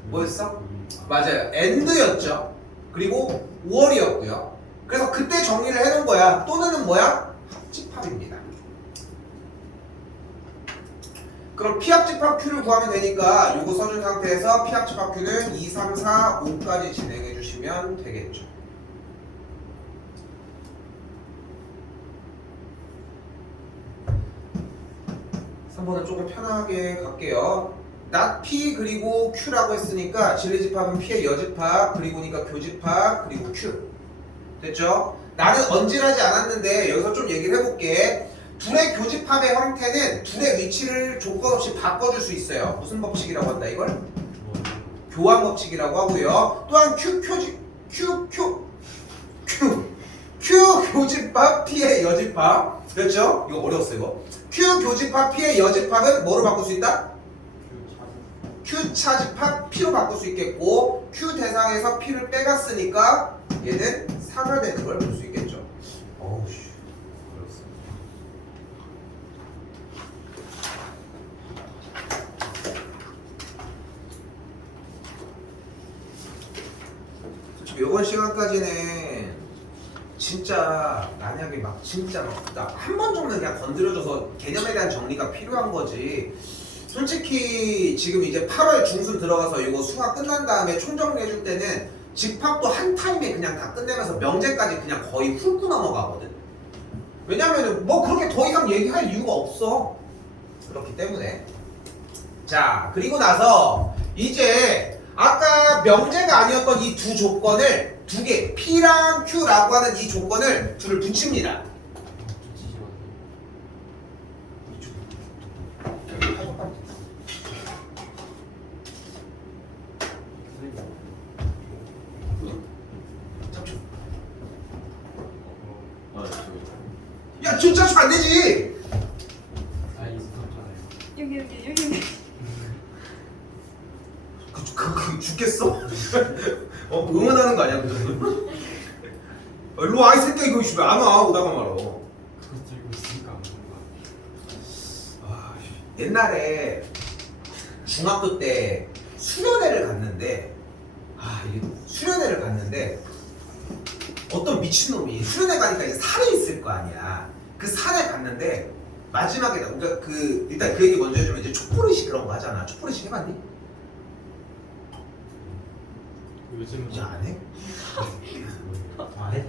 뭐였어? 맞아요. and였죠. 그리고 or이었고요. 그래서 그때 정리를 해놓은 거야. 또는은 뭐야? 합집합입니다. 그럼 P합집합 Q를 구하면 되니까 요거 써준 상태에서 P합집합 Q는 2, 3, 4, 5까지 진행해 주시면 되겠죠. 한번은 조금 편하게 갈게요. not P 그리고 Q라고 했으니까 진리집합은 P의 여집합 그리고니까 교집합 그리고 Q 됐죠? 나는 언질하지 않았는데 여기서 좀 얘기를 해볼게. 둘의 교집합의 형태는 둘의 위치를 조건 없이 바꿔줄 수 있어요. 무슨 법칙이라고 한다 이걸? 교환 법칙이라고 하고요. 또한 Q 교집합 P의 여집합 그렇죠? 이거 어려웠어 이거. Q 교집합 P의 여집합은 뭐로 바꿀 수 있다? Q 차집합 P로 바꿀 수 있겠고 Q 대상에서 P를 빼갔으니까 얘는 사별되는 걸 볼 수 있겠죠. 어우씨 솔직히 이번 시간까지는 진짜 만약에 막 진짜 막 한 번 정도는 그냥 건드려줘서 개념에 대한 정리가 필요한 거지. 솔직히 지금 이제 8월 중순 들어가서 이거 수학 끝난 다음에 총정리해줄 때는 집합도 한 타임에 그냥 다 끝내면서 명제까지 그냥 거의 훑고 넘어가거든. 왜냐면은 뭐 그렇게 더 이상 얘기할 이유가 없어. 그렇기 때문에. 자, 그리고 나서 이제 아까 명제가 아니었던 이 두 조건을 두 개, P랑 Q라고 하는 이 조건을 둘을 붙입니다. 야, 진짜 안 되지. 여기. 그 죽겠어? 응원하는 거 아니야 그 정도? 일로 와 이 새끼야 이거 왜 안 와 오다가 말어. 그거 들고 있으니까 안 보는 거야. 옛날에 중학교 때 수련회를 갔는데 이게 수련회를 갔는데 어떤 미친놈이 수련회 가니까 이제 산에 있을 거 아니야. 그 산에 갔는데 마지막에 그러니까 일단 그 얘기 먼저 해주면 이제 촛불의식 그런 거 하잖아. 촛불의식 해봤니? 요즘은 이제 안 해?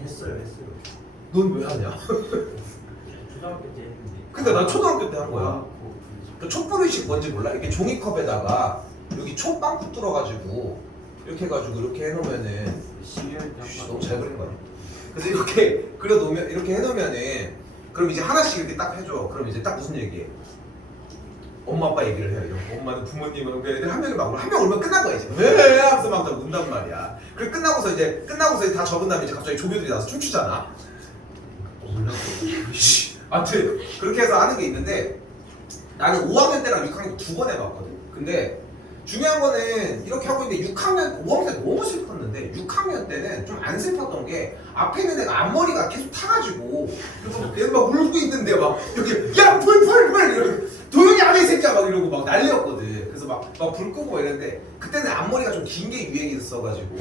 했어요. 넌 왜 하냐? 초등학교 때 했는데. 근데 난 초등학교 때 한 거야. 그거 그 촛불의식 뭔지 몰라? 이렇게 종이컵에다가 여기 촛빵 뚫어가지고 이렇게 해가지고 이렇게 해놓으면은 시기할 때 씨, 한 너무 번. 잘 그린 거 아니야? 그래서 이렇게 그려놓으면 이렇게 해놓으면은 그럼 이제 하나씩 이렇게 딱 해줘. 그럼 이제 딱 무슨 얘기해? 엄마 아빠 얘기를 해요. 이런 엄마는 부모님은 그 애들 한 명이 막 울어. 한 명 울면 끝난 거야 이제. 왜? 하면서 막 다 운단 말이야. 그리고 끝나고서 이제 다 적은 다음에 이제 갑자기 조교들이 나와서 춤추잖아. 아무튼 그렇게 해서 하는 게 있는데 나는 5학년 때랑 6학년 두 번 해봤거든. 근데 중요한 거는 이렇게 하고 있는데 6학년, 5학년 때 너무 슬펐는데 6학년 때는 좀 안 슬펐던 게 앞에 있는 애가 앞머리가 계속 타가지고 그래서 얘 막 울고 있는데 막 이렇게 야 풀 이러고 도영이 안 해 이 새끼야 막 이러고 막 난리였거든. 그래서 막 불 끄고 막 이랬는데 그때는 앞머리가 좀 긴 게 유행이었어가지고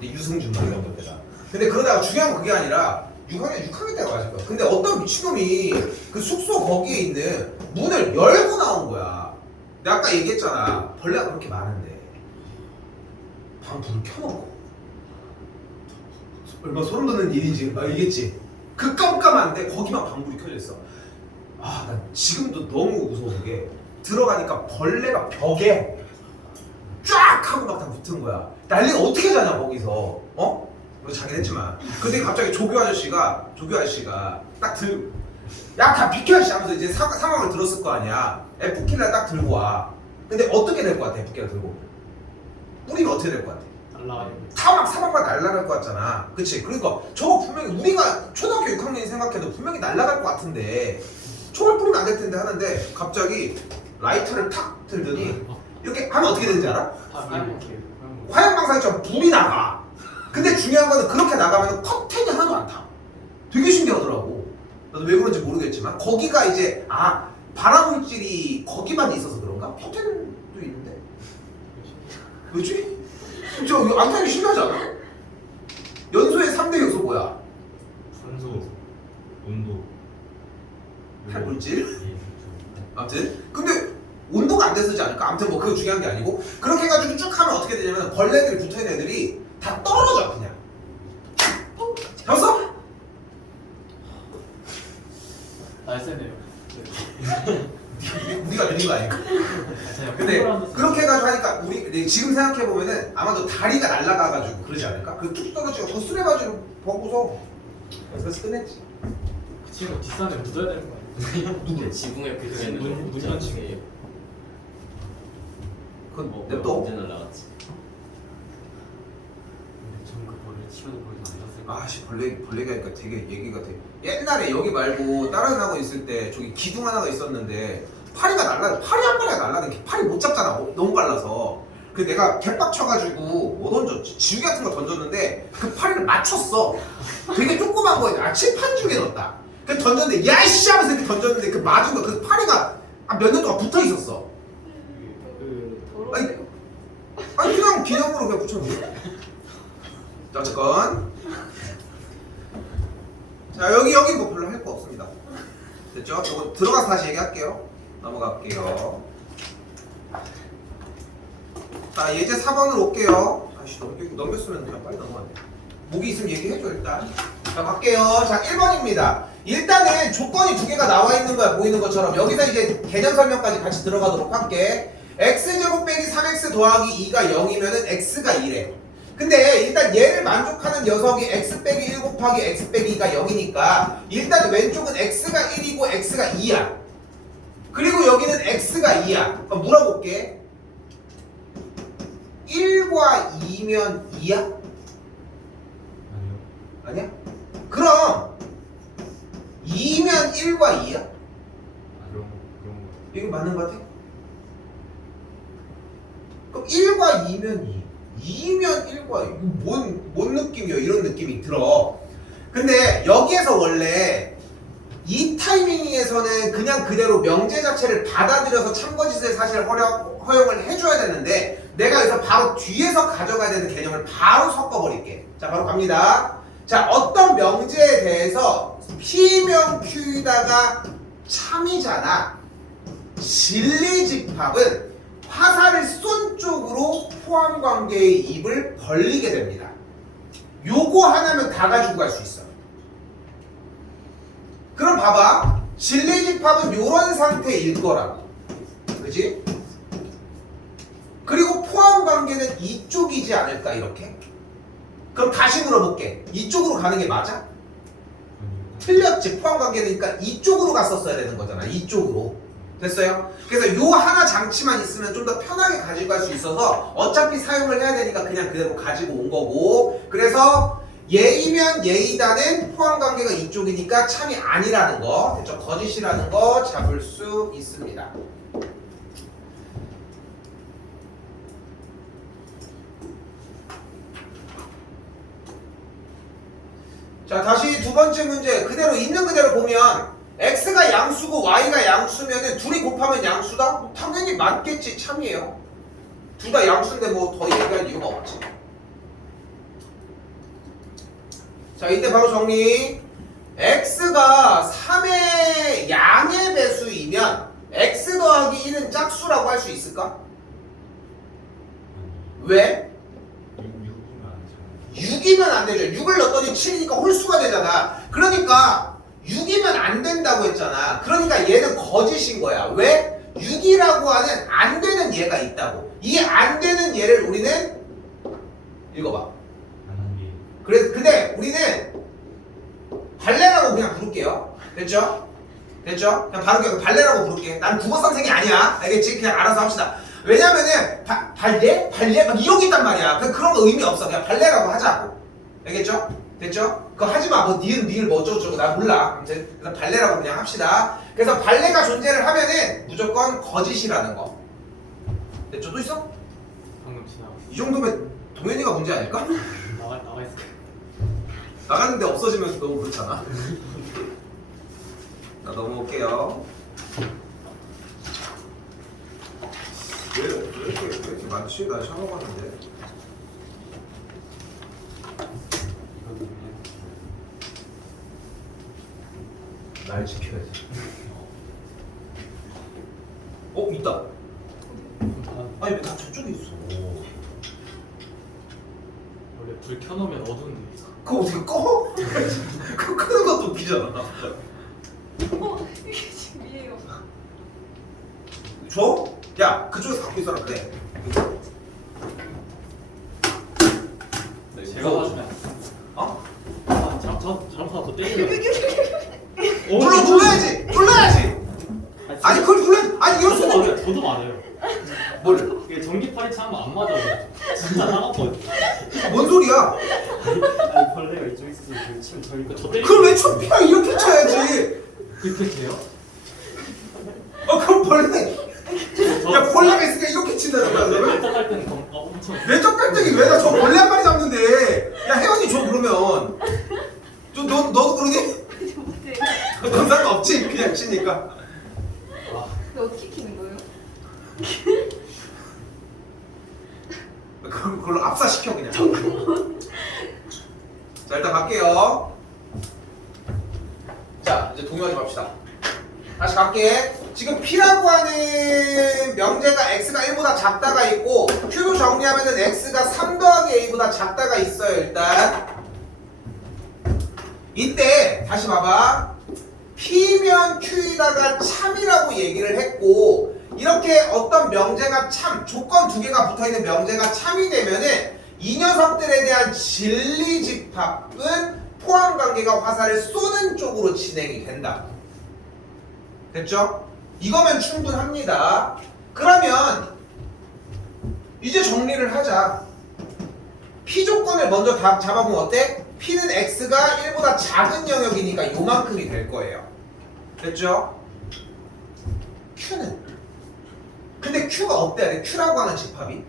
이제 유승준 막 이런 것때다. 근데 그러다가 중요한 건 그게 아니라 6학년 때가 맞을 거야. 근데 어떤 미친놈이 그 숙소 거기에 있는 문을 열고 나온 거야. 내가 아까 얘기했잖아. 벌레가 그렇게 많은데 방 불을 켜놓고 얼마나 소름 돋는 일인지 알겠지? 그 깜깜한데 거기만 방불이 켜져 있어. 난 지금도 너무 무서운 게 들어가니까 벌레가 벽에 쫙 하고 막 다 붙은 거야. 난리가 어떻게 자냐 거기서. 물론 자긴 했지만. 근데 갑자기 조교 아저씨가 딱 야 다 비켜 씨 하면서 이제 상황을 들었을 거 아니야. F킬러 딱 들고 와. 근데 어떻게 될 것 같아? F킬러 들고 뿌리면 어떻게 될 것 같아? 날라가요. 사막만 날아갈 것 같잖아. 그치? 그러니까 저거 분명히 우리가 초등학교 6학년이 생각해도 분명히 날아갈 것 같은데 총을 뿌리면 안 될 텐데 하는데 갑자기 라이터를 탁 들더니 이렇게 하면 어떻게 되는지 알아? 화염방사처럼 불이 나가. 근데 중요한 거는 그렇게 나가면 커튼이 하나도 안 타. 되게 신기하더라고. 나도 왜 그런지 모르겠지만 거기가 이제 발화물질이 거기만 있어서 그런가? 커튼도 있는데 왜지? 진짜 이거 안 타기 신기하지 않아? 연소의 3대 요소 뭐야? 산소, 온도, 탈물질? 아무튼 근데 온도가 안 됐었지 않을까? 아무튼 뭐 그거 중요한 게 아니고 그렇게 해가지고 쭉 하면 어떻게 되냐면 벌레들이 붙어있는 애들이 다 떨어져 그냥. 잡았어? 날쌔네요. 우리가 느린 거 아닐까? 근데 그렇게 해가지고 하니까 우리 지금 생각해보면은 아마도 다리가 날아가가지고 그러지 않을까? 그 뚝 떨어지고 그 쓰레바지로 보고서 그래서 끝냈지. 그 친구 뒷산에 묻어야 되는 거 아니에요? 누구? 지붕에 붙어 있는 문전층이에요. 그건 냅둬. 언제 날라갔지? 저는 그 벌을 치료도 거기서 안 났을 아씨 벌레가 하니까 되게 얘기가 돼. 옛날에 여기 말고 다른 학원 있을 때 저기 기둥 하나가 있었는데 팔이 한 마리가 날라는 게 팔이 못 잡잖아. 너무 빨라서. 그 내가 개빡쳐가지고 뭐 던졌지? 지우개 같은 거 던졌는데 그 파리를 맞췄어. 되게 조그만 거에 칠판 중에 넣었다. 그 던졌는데 야이씨 하면서 이렇게 던졌는데 그 맞은 거 그 파리가 몇 년 동안 붙어 있었어. 아니 그냥 기념으로 그냥 붙였는데. 자 어쨌건 자 여기 뭐 별로 할 거 없습니다. 됐죠? 이거 들어가서 다시 얘기할게요. 넘어갈게요. 자 예제 4번으로 올게요. 아씨 넘겼으면 그냥 빨리 넘어가네. 목이 있으면 얘기해줘 일단. 자 갈게요. 자 1번입니다. 일단은 조건이 두 개가 나와 있는 거야. 보이는 것처럼 여기서 이제 개념 설명까지 같이 들어가도록 할게. x제곱 빼기 3x 더하기 2가 0이면은 x가 1래. 근데 일단 얘를 만족하는 녀석이 x 빼기 1 곱하기 x 빼기 2가 0이니까 일단 왼쪽은 x가 1이고 x가 2야. 그리고 여기는 x가 2야. 그럼 물어볼게. 1과 2면 2야? 아니요. 아니야? 그럼 2면 1과 2야? 그런 거. 이거 맞는 거 같아? 그럼 1과 2면 2 2면 1과 이거 뭔 느낌이야? 이런 느낌이 들어. 근데 여기에서 원래 이 타이밍에서는 그냥 그대로 명제 자체를 받아들여서 참거짓을 사실 허용을 해줘야 되는데 내가 여기서 바로 뒤에서 가져가야 되는 개념을 바로 섞어버릴게. 자, 바로 갑니다. 자, 어떤 명제에 대해서 P명 Q에다가 참이잖아. 진리집합은 화살을 쏜 쪽으로 포함관계의 입을 벌리게 됩니다. 요거 하나면 다 가지고 갈 수 있어. 그럼 봐봐. 진리집합은 요런 상태일 거라고. 그지? 그리고 포함관계는 이쪽이지 않을까 이렇게? 그럼 다시 물어볼게. 이쪽으로 가는 게 맞아? 틀렸지. 포함관계니까 이쪽으로 갔었어야 되는 거잖아. 이쪽으로. 됐어요? 그래서 요 하나 장치만 있으면 좀 더 편하게 가지고 갈 수 있어서 어차피 사용을 해야 되니까 그냥 그대로 가지고 온 거고, 그래서 예이면 예이다는 포함관계가 이쪽이니까 참이 아니라는 거, 됐죠? 거짓이라는 거 잡을 수 있습니다. 자, 다시 두 번째 문제 그대로 있는 그대로 보면 x가 양수고 y가 양수면은 둘이 곱하면 양수다? 당연히 맞겠지. 참이에요. 둘 다 양수인데 뭐 더 얘기할 이유가 없지. 자, 이때 바로 정리. x가 3의 양의 배수이면 x 더하기 1은 짝수라고 할 수 있을까? 왜? 6이면 안 되죠. 6을 넣었더니 7이니까 홀수가 되잖아. 그러니까 6이면 안 된다고 했잖아. 그러니까 얘는 거짓인 거야. 왜? 6이라고 하는 안 되는 얘가 있다고. 이 안 되는 얘를 우리는 읽어봐. 그래서 근데 우리는 발레라고 그냥 부를게요. 됐죠? 됐죠? 그냥 바로 그냥 발레라고 부를게. 난 국어 선생이 아니야. 알겠지? 그냥 알아서 합시다. 왜냐면은 발레? 발레? 막 이러고 있단 말이야. 그런 거 의미 없어. 그냥 발레라고 하자고. 알겠죠? 됐죠? 그거 하지마. 뭐 니은 뭐 어쩌고저쩌고 나 몰라. 아무튼 그래서 발레라고 그냥 합시다. 그래서 발레가 존재를 하면은 무조건 거짓이라는 거. 됐죠? 또 있어? 방금 지나갔어. 이 정도면 동현이가 문제 아닐까? 나가 있을까? 나갔는데 없어지면서 너무 그렇잖아. 자, 넘어올게요. 왜 이렇게 많지? 나 샤워 갔는데. 날 지켜야지. 있다. 아니 왜 다 저쪽에 있어? 원래 불 켜놓으면 어두운데. 그거 어떻게 꺼? 그거 끄는 것도 웃기잖아. 이게 지금 위에요. 줘? 야, 그쪽에서 갖고 있어라. 그래. 제가 봐주면. 어? 잘못하면 또 때리면. 눌러야지. 눌러야지. 아니 그걸 눌러. 아니 이럴 수가 없네. 저도 맞아요. 뭘? 이게 전기팔이 차면 안 맞아요. 진짜 나갔거든. 뭔 소리야? 아니 벌레가 이쪽에 있어서 그 치면 저희가 저 때리. 그걸 왜 쳐? 이렇게 쳐야지. 그렇게 돼요? 그럼 벌레. 야 벌레가 있으니까 이렇게 친다는 거야. 너는? 발작할 때는 엄청. 내적 갈등이 왜 나 저 벌레 한 마리 잡는데? 야 혜원이 줘 그러면. 너도 그러니? 못해요. 넌 상관없지 그냥 치니까. 근데 어떻게 키는 거예요? 그걸로 압사시켜 그냥. 자 일단 갈게요. 자 이제 동요하지 맙시다. 다시 갈게. 지금 P라고 하는 명제가 X가 1보다 작다가 있고 Q도 정리하면은 X가 3 더하기 A보다 작다가 있어요. 일단 이때 다시 봐봐. P면 Q에다가 참이라고 얘기를 했고 이렇게 어떤 명제가 참 조건 두 개가 붙어있는 명제가 참이 되면은 이 녀석들에 대한 진리집합은 포함관계가 화살을 쏘는 쪽으로 진행이 된다. 됐죠? 이거면 충분합니다. 그러면 이제 정리를 하자. P 조건을 먼저 잡아보면 어때? P는 X가 1보다 작은 영역이니까 요만큼이 될 거예요. 됐죠? Q는? 근데 Q가 어때야 돼? Q라고 하는 집합이?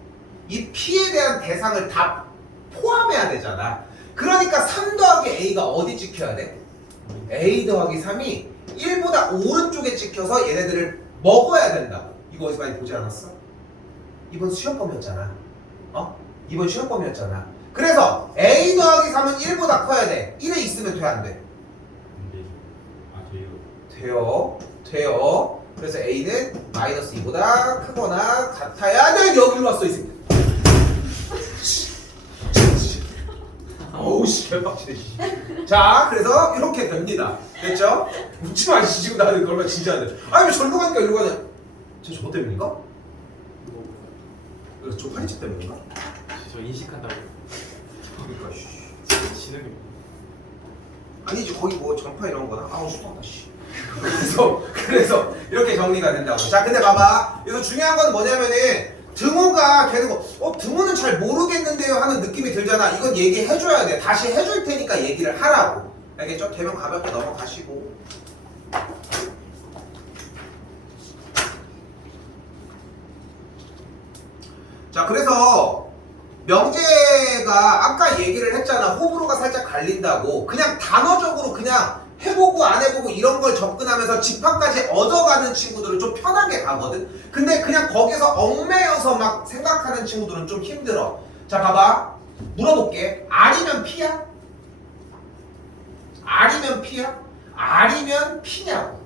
이 P에 대한 대상을 다 포함해야 되잖아. 그러니까 3 더하기 A가 어디 찍혀야 돼? A 더하기 3이 1보다 오른쪽에 찍혀서 얘네들을 먹어야 된다고. 이거 어디서 많이 보지 않았어? 이번 시험범위였잖아. 이번 시험범위였잖아. 그래서 A 더하기 3은 1보다 커야 돼. 1에 있으면 돼, 안 돼? 돼요. 그래서 A는 마이너스 2보다 크거나 같아야 돼. 여기로 왔어, 이 새끼. 어우 씨 개빡치네. 자, 그래서 이렇게 됩니다. 됐죠? 웃지 마, 씨. 지금 나는 얼마나 진지한데. 아니 왜 절로 가니까 이리로 가냐? 저 때문인가? 그래서 저 파리집 때문인가? 저 인식한다고. 그러니까 씨. 지능이. 아니지, 거기 뭐 전파 이런 거나. 아우 수고하다 씨. 그래서 이렇게 정리가 된다고. 자, 근데 봐봐. 여기서 중요한 건 뭐냐면은 등호가 계속 등호는 잘 모르겠는데요 하는 느낌이 들잖아. 이건 얘기해줘야 돼. 다시 해줄 테니까 얘기를 하라고. 알겠죠? 대면 가볍게 넘어가시고. 자, 그래서 명제가 아까 얘기를 했잖아. 호불호가 살짝 갈린다고. 그냥 단어적으로 그냥 해보고 안 해보고 이런 걸 접근하면서 집합까지 얻어가는 친구들은 좀 편하게 가거든. 근데 그냥 거기서 얽매여서 막 생각하는 친구들은 좀 힘들어. 자, 봐봐. 물어볼게. R이면 P야? R이면 P야? R이면 P냐고.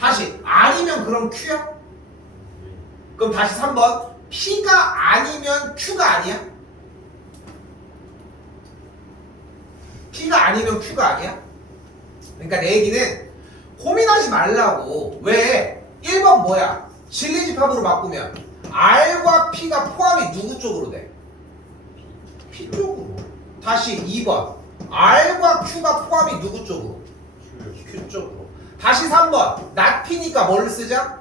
다시 R이면 그럼 Q야? 그럼 다시 3번. P가 아니면 Q가 아니야? P가 아니면 Q가 아니야? 그러니까 내 얘기는 고민하지 말라고. 왜? 1번 뭐야? 진리집합으로 바꾸면 R과 P가 포함이 누구 쪽으로 돼? P 쪽으로. 다시 2번 R과 Q가 포함이 누구 쪽으로? Q 쪽으로. 다시 3번 not P니까 뭘 쓰자?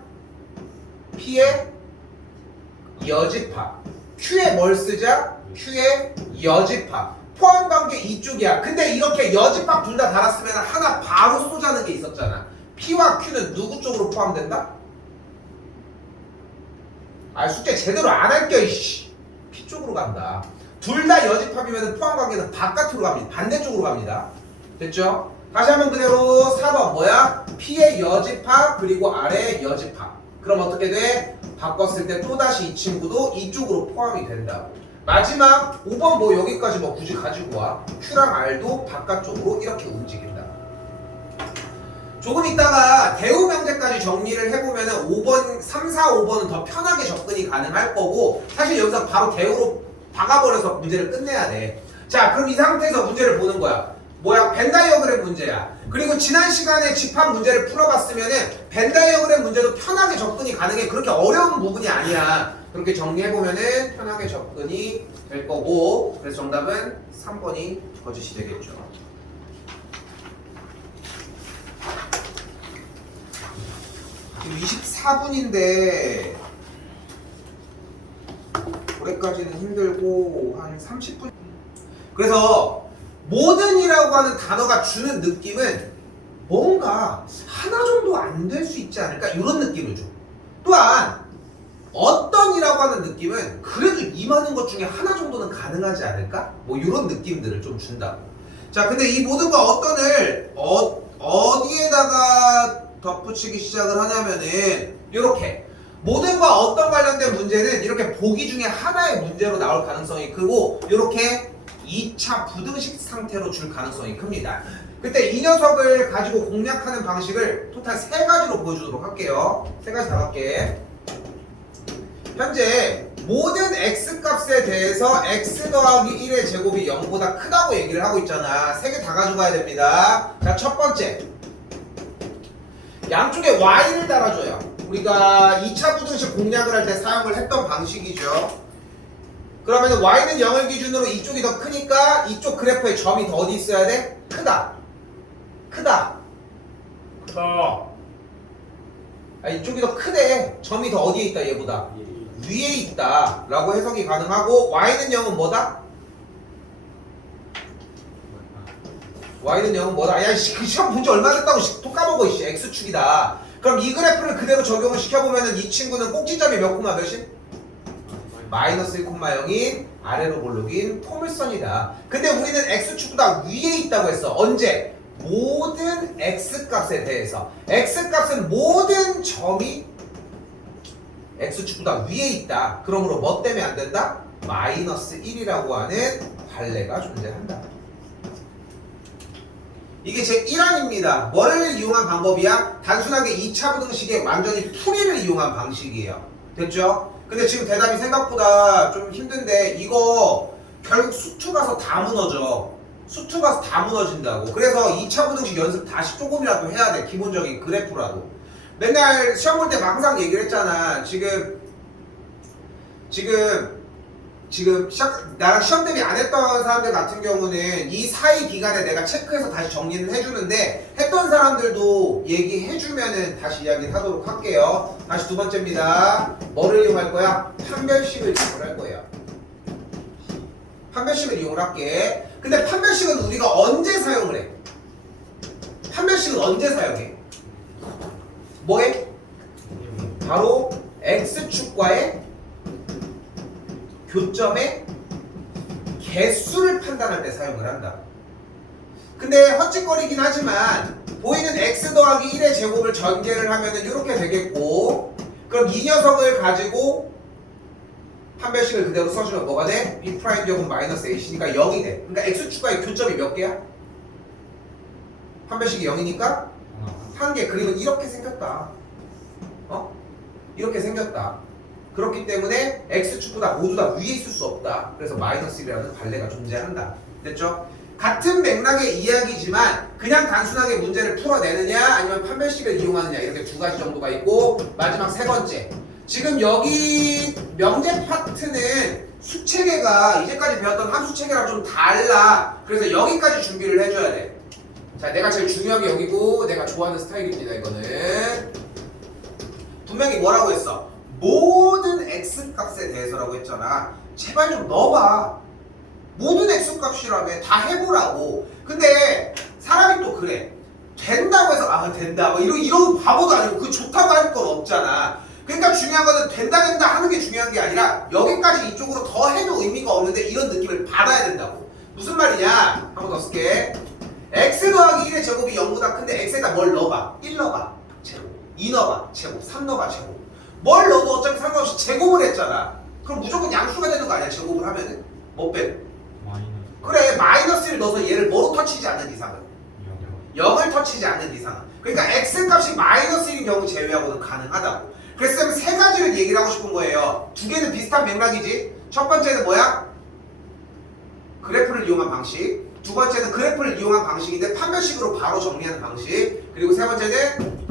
P의 여집합. Q에 뭘 쓰자? Q의 여집합. 포함관계 이쪽이야. 근데 이렇게 여집합 둘 다 달았으면 하나 바로 쏘자는 게 있었잖아. P와 Q는 누구 쪽으로 포함된다? 아, 숙제 제대로 안 할게 이씨. P 쪽으로 간다. 둘 다 여집합이면 포함관계는 바깥으로 갑니다. 반대쪽으로 갑니다. 됐죠? 다시 한번 그대로 4번 뭐야? P의 여집합 그리고 R의 여집합. 그럼 어떻게 돼? 바꿨을 때 또다시 이 친구도 이쪽으로 포함이 된다고. 마지막 5번 뭐 여기까지 뭐 굳이 가지고 와. Q랑 R도 바깥쪽으로 이렇게 움직인다. 조금 있다가 대우 명제까지 정리를 해보면은 5번, 3, 4, 5번은 더 편하게 접근이 가능할 거고 사실 여기서 바로 대우로 박아버려서 문제를 끝내야 돼. 자, 그럼 이 상태에서 문제를 보는 거야. 뭐야? 벤다이어그램 문제야. 그리고 지난 시간에 집합 문제를 풀어봤으면은 벤다이어그램 문제도 편하게 접근이 가능해. 그렇게 어려운 부분이 아니야. 그렇게 정리해보면은 편하게 접근이 될 거고 그래서 정답은 3번이 거짓이 되겠죠. 지금 24분인데 올해까지는 힘들고 한 30분. 그래서 모든이라고 하는 단어가 주는 느낌은 뭔가 하나 정도 안 될 수 있지 않을까 이런 느낌을 줘. 또한 어떤이라고 하는 느낌은 그래도 이 많은 것 중에 하나 정도는 가능하지 않을까? 뭐 이런 느낌들을 좀 준다고. 자, 근데 이 모든과 어떤을 어디에다가 덧붙이기 시작을 하냐면은 이렇게 모든과 어떤 관련된 문제는 이렇게 보기 중에 하나의 문제로 나올 가능성이 크고 이렇게 2차 부등식 상태로 줄 가능성이 큽니다. 그때 이 녀석을 가지고 공략하는 방식을 토탈 3가지로 보여주도록 할게요. 3가지 다 할게. 현재 모든 x값에 대해서 x 더하기 1의 제곱이 0보다 크다고 얘기를 하고 있잖아. 3개 다 가져가야 됩니다. 자, 첫 번째 양쪽에 y를 달아줘요. 우리가 2차 부등식 공략을 할 때 사용을 했던 방식이죠. 그러면 y는 0을 기준으로 이쪽이 더 크니까 이쪽 그래프에 점이 더 어디 있어야 돼? 크다. 아, 이쪽이 더 크대. 점이 더 어디에 있다 얘보다? 위에 있다 라고 해석이 가능하고 y는 0은 뭐다? y는 0은 뭐다? 야, 그 시험 본 지 얼마 됐다고 또 까먹어. x축이다. 그럼 이 그래프를 그대로 적용을 시켜보면은 이 친구는 꼭지점이 몇 콤마 몇인? 마이너스 1,0인 아래로 볼록인 포물선이다. 근데 우리는 x축보다 위에 있다고 했어. 언제? 모든 x값에 대해서. x값은 모든 점이 x축보다 위에 있다. 그러므로 뭐 때문에 안 된다? 마이너스 1이라고 하는 관례가 존재한다. 이게 제 1항입니다. 뭐를 이용한 방법이야? 단순하게 2차 부등식의 완전히 풀이를 이용한 방식이에요. 됐죠? 근데 지금 대답이 생각보다 좀 힘든데 이거 결국 수투 가서 다 무너져. 수투 가서 다 무너진다고. 그래서 2차 부등식 연습 다시 조금이라도 해야 돼. 기본적인 그래프라도. 맨날 시험 볼 때 항상 얘기를 했잖아. 지금 나랑 시험 대비 안 했던 사람들 같은 경우는 이 사이 기간에 내가 체크해서 다시 정리는 해주는데 했던 사람들도 얘기해주면은 다시 이야기를 하도록 할게요. 다시 두 번째입니다. 뭐를 이용할 거야? 판별식을 이용할 거예요. 판별식을 이용을 할게. 근데 판별식은 우리가 언제 사용을 해? 판별식은 언제 사용해? 뭐해? 바로 X축과의 교점의 개수를 판단할 때 사용을 한다. 근데 헛짓거리긴 하지만 보이는 x 더하기 1의 제곱을 전개를 하면은 이렇게 되겠고, 그럼 이 녀석을 가지고 판별식을 그대로 써주면 뭐가 돼? b' 제곱 마이너스 ac니까 0이 돼. 그러니까 x축과의 교점이 몇 개야? 판별식이 0이니까 한 개. 그리고 이렇게 생겼다. 이렇게 생겼다. 그렇기 때문에 x축보다 모두 다 위에 있을 수 없다. 그래서 마이너스 1이라는 관례가 존재한다. 됐죠? 같은 맥락의 이야기지만 그냥 단순하게 문제를 풀어내느냐 아니면 판별식을 이용하느냐, 이렇게 두 가지 정도가 있고, 마지막 세 번째. 지금 여기 명제 파트는 수체계가 이제까지 배웠던 함수체계랑 좀 달라. 그래서 여기까지 준비를 해줘야 돼. 자, 내가 제일 중요하게 여기고 내가 좋아하는 스타일입니다. 이거는 분명히 뭐라고 했어? 모든 x값에 대해서라고 했잖아. 제발 좀 넣어봐. 모든 x값이라며 다 해보라고. 근데 사람이 또 그래. 된다고 해서 아 된다 뭐 이런 바보도 아니고 그 좋다고 할 건 없잖아. 그러니까 중요한 거는 된다 하는 게 중요한 게 아니라 여기까지 이쪽으로 더 해도 의미가 없는데 이런 느낌을 받아야 된다고. 무슨 말이냐? 한 번 더 쓸게. x 더하기 1의 제곱이 0보다 큰데 x에다 뭘 넣어봐. 1 넣어봐. 제곱. 2 넣어봐. 제곱. 3 넣어봐. 제곱. 뭘 넣어도 어차피 상관없이 제곱을 했잖아. 그럼 무조건 양수가 되는 거 아니야? 제곱을 하면은? 뭐 빼? 그래, 마이너스를 넣어서 얘를 뭐로 터치지 않는 이상은? 0을 터치지 않는 이상은. 그러니까 x값이 마이너스 1인 경우 제외하고는 가능하다고. 그래서 세 가지를 얘기를 하고 싶은 거예요. 두 개는 비슷한 맥락이지. 첫 번째는 뭐야? 그래프를 이용한 방식. 두 번째는 그래프를 이용한 방식인데 판별식으로 바로 정리하는 방식. 그리고 세 번째는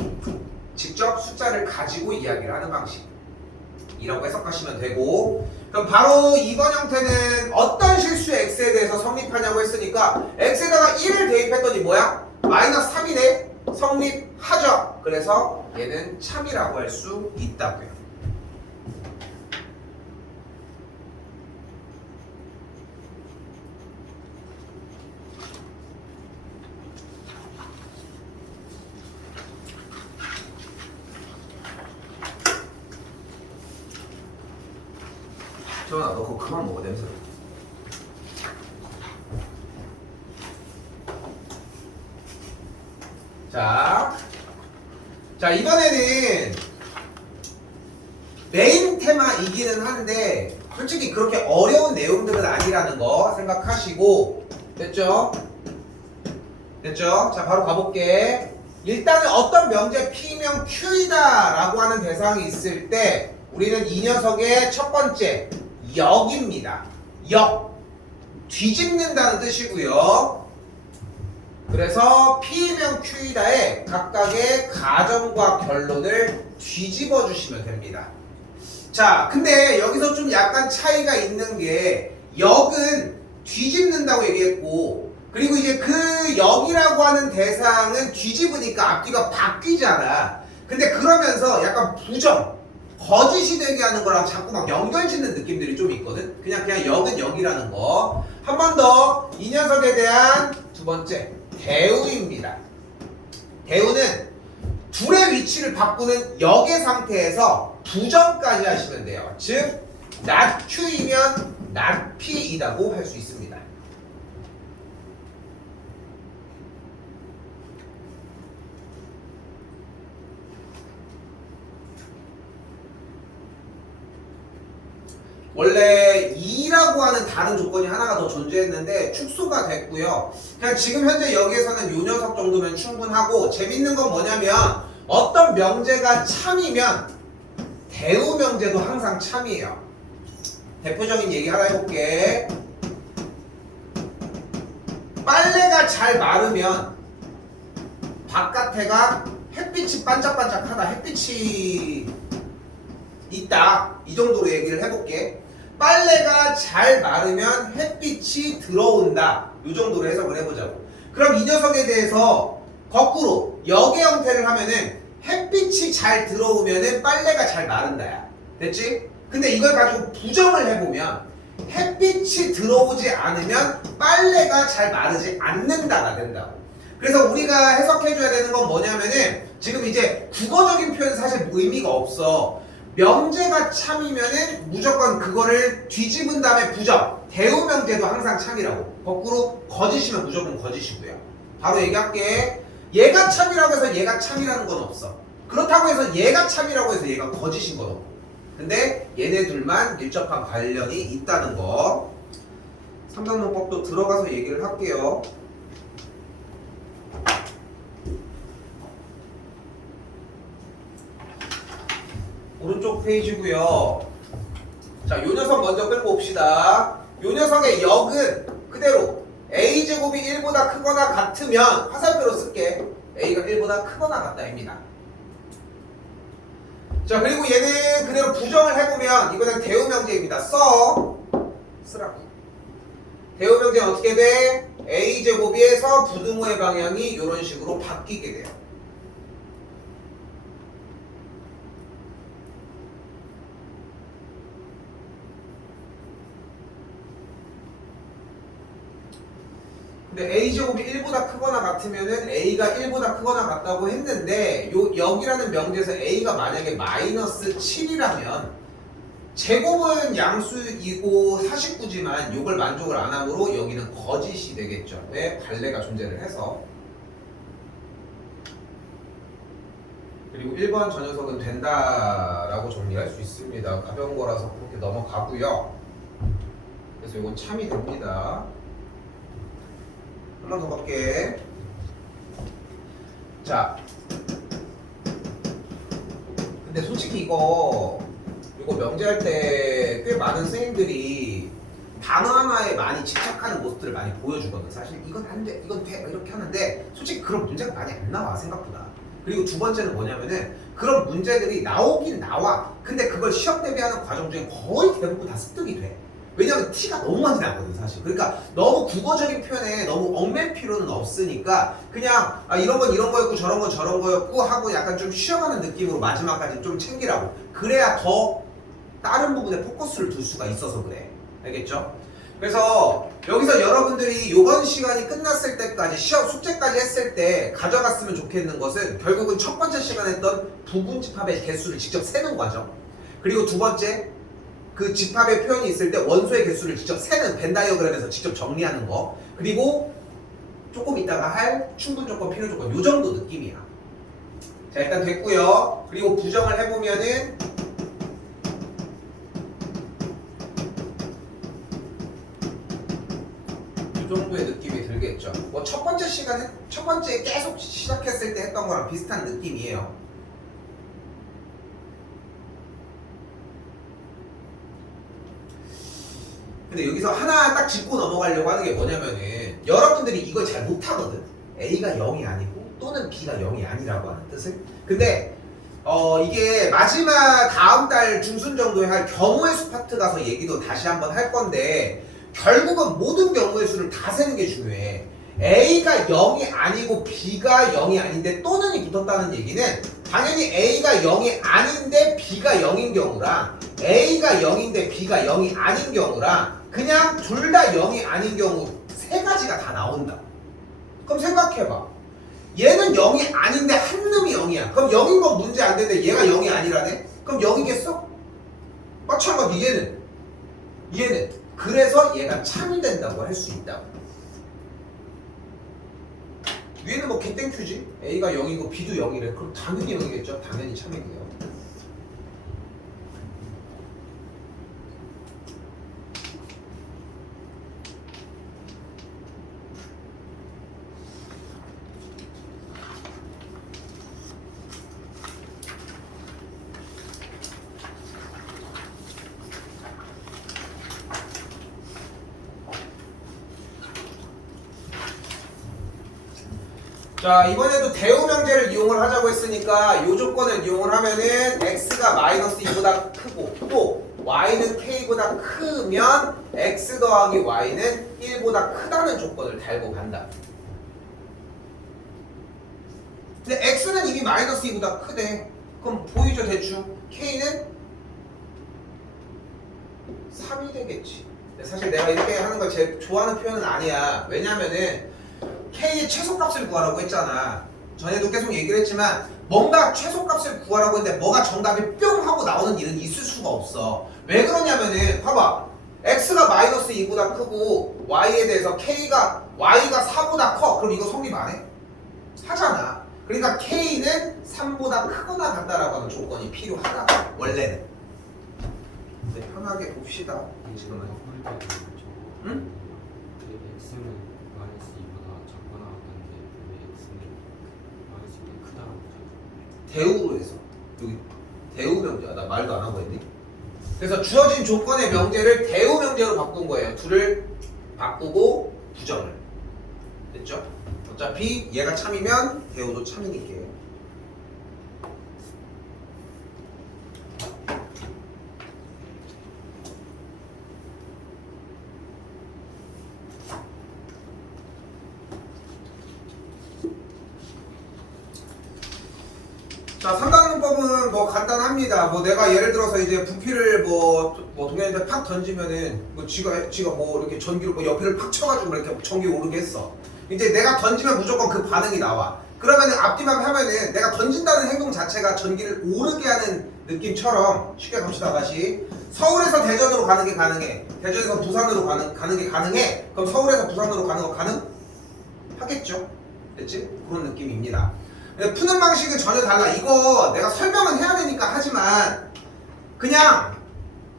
직접 숫자를 가지고 이야기를 하는 방식이라고 해석하시면 되고, 그럼 바로 2번 형태는 어떤 실수 x에 대해서 성립하냐고 했으니까 x에다가 1을 대입했더니 뭐야? 마이너스 3이네? 성립하죠. 그래서 얘는 참이라고 할 수 있다고요. 정아, 너 그거 그만 먹어. 냄새. 자, 이번에는 메인 테마이기는 한데 솔직히 그렇게 어려운 내용들은 아니라는 거 생각하시고, 됐죠? 자, 바로 가볼게. 일단은 어떤 명제 P명 Q이다 라고 하는 대상이 있을 때 우리는 이 녀석의 첫 번째 역입니다. 역. 뒤집는다는 뜻이고요. 그래서 P명 Q이다의 각각의 가정과 결론을 뒤집어 주시면 됩니다. 자, 근데 여기서 좀 약간 차이가 있는 게 역은 뒤집는다고 얘기했고, 그리고 이제 그 역이라고 하는 대상은 뒤집으니까 앞뒤가 바뀌잖아. 근데 그러면서 약간 부정, 거짓이 되게 하는 거랑 자꾸 막 연결짓는 느낌들이 좀 있거든. 그냥 역은 역이라는 거. 한 번 더 이 녀석에 대한 두 번째 대우입니다. 대우는 둘의 위치를 바꾸는 역의 상태에서 부정까지 하시면 돼요. 즉 not q이면 not p이라고 할 수 있습니다. 원래 2라고 하는 다른 조건이 하나가 더 존재했는데 축소가 됐고요. 그냥 지금 현재 여기에서는 요 녀석 정도면 충분하고, 재밌는 건 뭐냐면 어떤 명제가 참이면 대우 명제도 항상 참이에요. 대표적인 얘기 하나 해볼게. 빨래가 잘 마르면 바깥에가 햇빛이 반짝반짝하다, 햇빛이 있다, 이 정도로 얘기를 해볼게. 빨래가 잘 마르면 햇빛이 들어온다, 이 정도로 해석을 해보자고. 그럼 이 녀석에 대해서 거꾸로 역의 형태를 하면은 햇빛이 잘 들어오면은 빨래가 잘 마른다야. 됐지? 근데 이걸 가지고 부정을 해보면 햇빛이 들어오지 않으면 빨래가 잘 마르지 않는다가 된다고. 그래서 우리가 해석해줘야 되는 건 뭐냐면은, 지금 이제 국어적인 표현 사실 의미가 없어. 명제가 참이면은 무조건 그거를 뒤집은 다음에 부정. 대우 명제도 항상 참이라고. 거꾸로 거짓이면 무조건 거짓이고요. 바로 얘기할게. 얘가 참이라고 해서 얘가 참이라는 건 없어. 그렇다고 해서 얘가 참이라고 해서 얘가 거짓인 건 없고. 근데 얘네 둘만 밀접한 관련이 있다는 거. 3단원법도 들어가서 얘기를 할게요. 오른쪽 페이지고요. 자, 요 녀석 먼저 끌고 옵시다. 요 녀석의 역은 그대로 a제곱이 1보다 크거나 같으면 화살표로 쓸게. a가 1보다 크거나 같다입니다. 자, 그리고 얘는 그대로 부정을 해보면 이거는 대우명제입니다. 쓰라고. 대우명제는 어떻게 돼? a제곱에서 부등호의 방향이 이런 식으로 바뀌게 돼요. 근데 a제곱이 1보다 크거나 같으면은 a가 1보다 크거나 같다고 했는데, 요 여기라는 명제에서 a가 만약에 마이너스 7이라면 제곱은 양수이고 49지만 요걸 만족을 안 하므로 여기는 거짓이 되겠죠. 왜? 발레가 존재를 해서. 그리고 1번 저 녀석은 된다라고 정리할 수 있습니다. 가벼운 거라서 그렇게 넘어가고요. 그래서 이건 참이 됩니다. 한 번 더 볼게. 자, 근데 솔직히 이거 명제할 때 꽤 많은 선생님들이 단어 하나에 많이 집착하는 모습들을 많이 보여주거든. 사실 이건 안 돼, 이건 돼, 이렇게 하는데 솔직히 그런 문제가 많이 안 나와, 생각보다. 그리고 두 번째는 뭐냐면은 그런 문제들이 나오긴 나와. 근데 그걸 시험 대비하는 과정 중에 거의 대부분 다 습득이 돼. 왜냐면 티가 너무 많이 나거든, 사실. 그러니까 너무 국어적인 표현에 너무 얽맬 필요는 없으니까 그냥 이런 건 이런 거였고 저런 건 저런 거였고 하고 약간 좀 쉬어가는 느낌으로 마지막까지 좀 챙기라고. 그래야 더 다른 부분에 포커스를 둘 수가 있어서 그래. 알겠죠? 그래서 여기서 여러분들이 이번 시간이 끝났을 때까지 시험 숙제까지 했을 때 가져갔으면 좋겠는 것은 결국은 첫 번째 시간에 했던 부분 집합의 개수를 직접 세는 과정. 그리고 두 번째, 그 집합의 표현이 있을 때 원소의 개수를 직접 세는 벤 다이어그램에서 직접 정리하는 거. 그리고 조금 이따가 할 충분 조건, 필요 조건, 요 정도 느낌이야. 자, 일단 됐고요. 그리고 부정을 해보면은 요 정도의 느낌이 들겠죠. 뭐 첫 번째 계속 시작했을 때 했던 거랑 비슷한 느낌이에요. 근데 여기서 하나 딱 짚고 넘어가려고 하는 게 뭐냐면은 여러분들이 이걸 잘 못하거든. A가 0이 아니고 또는 B가 0이 아니라고 하는 뜻을. 근데 이게 마지막 다음 달 중순 정도에 할 경우의 수 파트 가서 얘기도 다시 한번 할 건데, 결국은 모든 경우의 수를 다 세는 게 중요해. A가 0이 아니고 B가 0이 아닌데 또는이 붙었다는 얘기는 당연히 A가 0이 아닌데 B가 0인 경우랑 A가 0인데 B가 0이 아닌 경우랑 그냥 둘 다 0이 아닌 경우 세 가지가 다 나온다. 그럼 생각해봐. 얘는 0이 아닌데 한 놈이 0이야. 그럼 0인 건 문제 안 되는데 얘가 0이 아니라네? 그럼 0이겠어? 마찬가지 얘는 얘는 그래서 얘가 참이 된다고 할 수 있다. 위에는 뭐 개땡큐지. A가 0이고 B도 0이래. 그럼 당연히 0이겠죠. 당연히 참이고요. 자, 이번에도 대우명제를 이용을 하자고 했으니까 이 조건을 이용을 하면은 x가 마이너스 2보다 크고 또 y는 k보다 크면 x 더하기 y는 1보다 크다는 조건을 달고 간다. 근데 x는 이미 마이너스 2보다 크대. 그럼 보이죠 대충? k는 3이 되겠지. 근데 사실 내가 이렇게 하는 걸 제일 좋아하는 표현은 아니야. 왜냐면은 K의 최소값을 구하라고 했잖아. 전에도 계속 얘기를 했지만 뭔가 최소값을 구하라고 했는데 뭐가 정답이 뿅 하고 나오는 일은 있을 수가 없어. 왜 그러냐면은 봐봐. X가 마이너스 2보다 크고 Y에 대해서 Y가 4보다 커. 그럼 이거 성립 안 해? 하잖아. 그러니까 K는 3보다 크거나 같다라고 하는 조건이 필요하다. 원래는. 근데 편하게 봅시다. 지금은. 응? x는 마이너스 2보다 작거나 같다는데 왜 x는 마이너스 2보다 크다라고 하죠? 대우로 해서 여기 대우 명제야. 나 말도 안 하고 했니? 그래서 주어진 조건의 명제를 대우 명제로 바꾼 거예요. 둘을 바꾸고 부정을 됐죠? 어차피 얘가 참이면 대우도 참이니까. 자, 삼각론법은 뭐 간단합니다. 뭐 내가 예를 들어서 이제 부피를 뭐 동현이한테 팍 던지면은 뭐 지가 뭐 이렇게 전기로 뭐 옆에를 팍 쳐가지고 이렇게 전기 오르게 했어. 이제 내가 던지면 무조건 그 반응이 나와. 그러면은 앞뒤만 하면은 내가 던진다는 행동 자체가 전기를 오르게 하는 느낌처럼 쉽게 갑시다. 다시 서울에서 대전으로 가는 게 가능해. 대전에서 부산으로 가는 게 가능해. 그럼 서울에서 부산으로 가는 거 가능하겠죠? 됐지? 그런 느낌입니다. 푸는 방식은 전혀 달라. 이거 내가 설명은 해야 되니까 하지만 그냥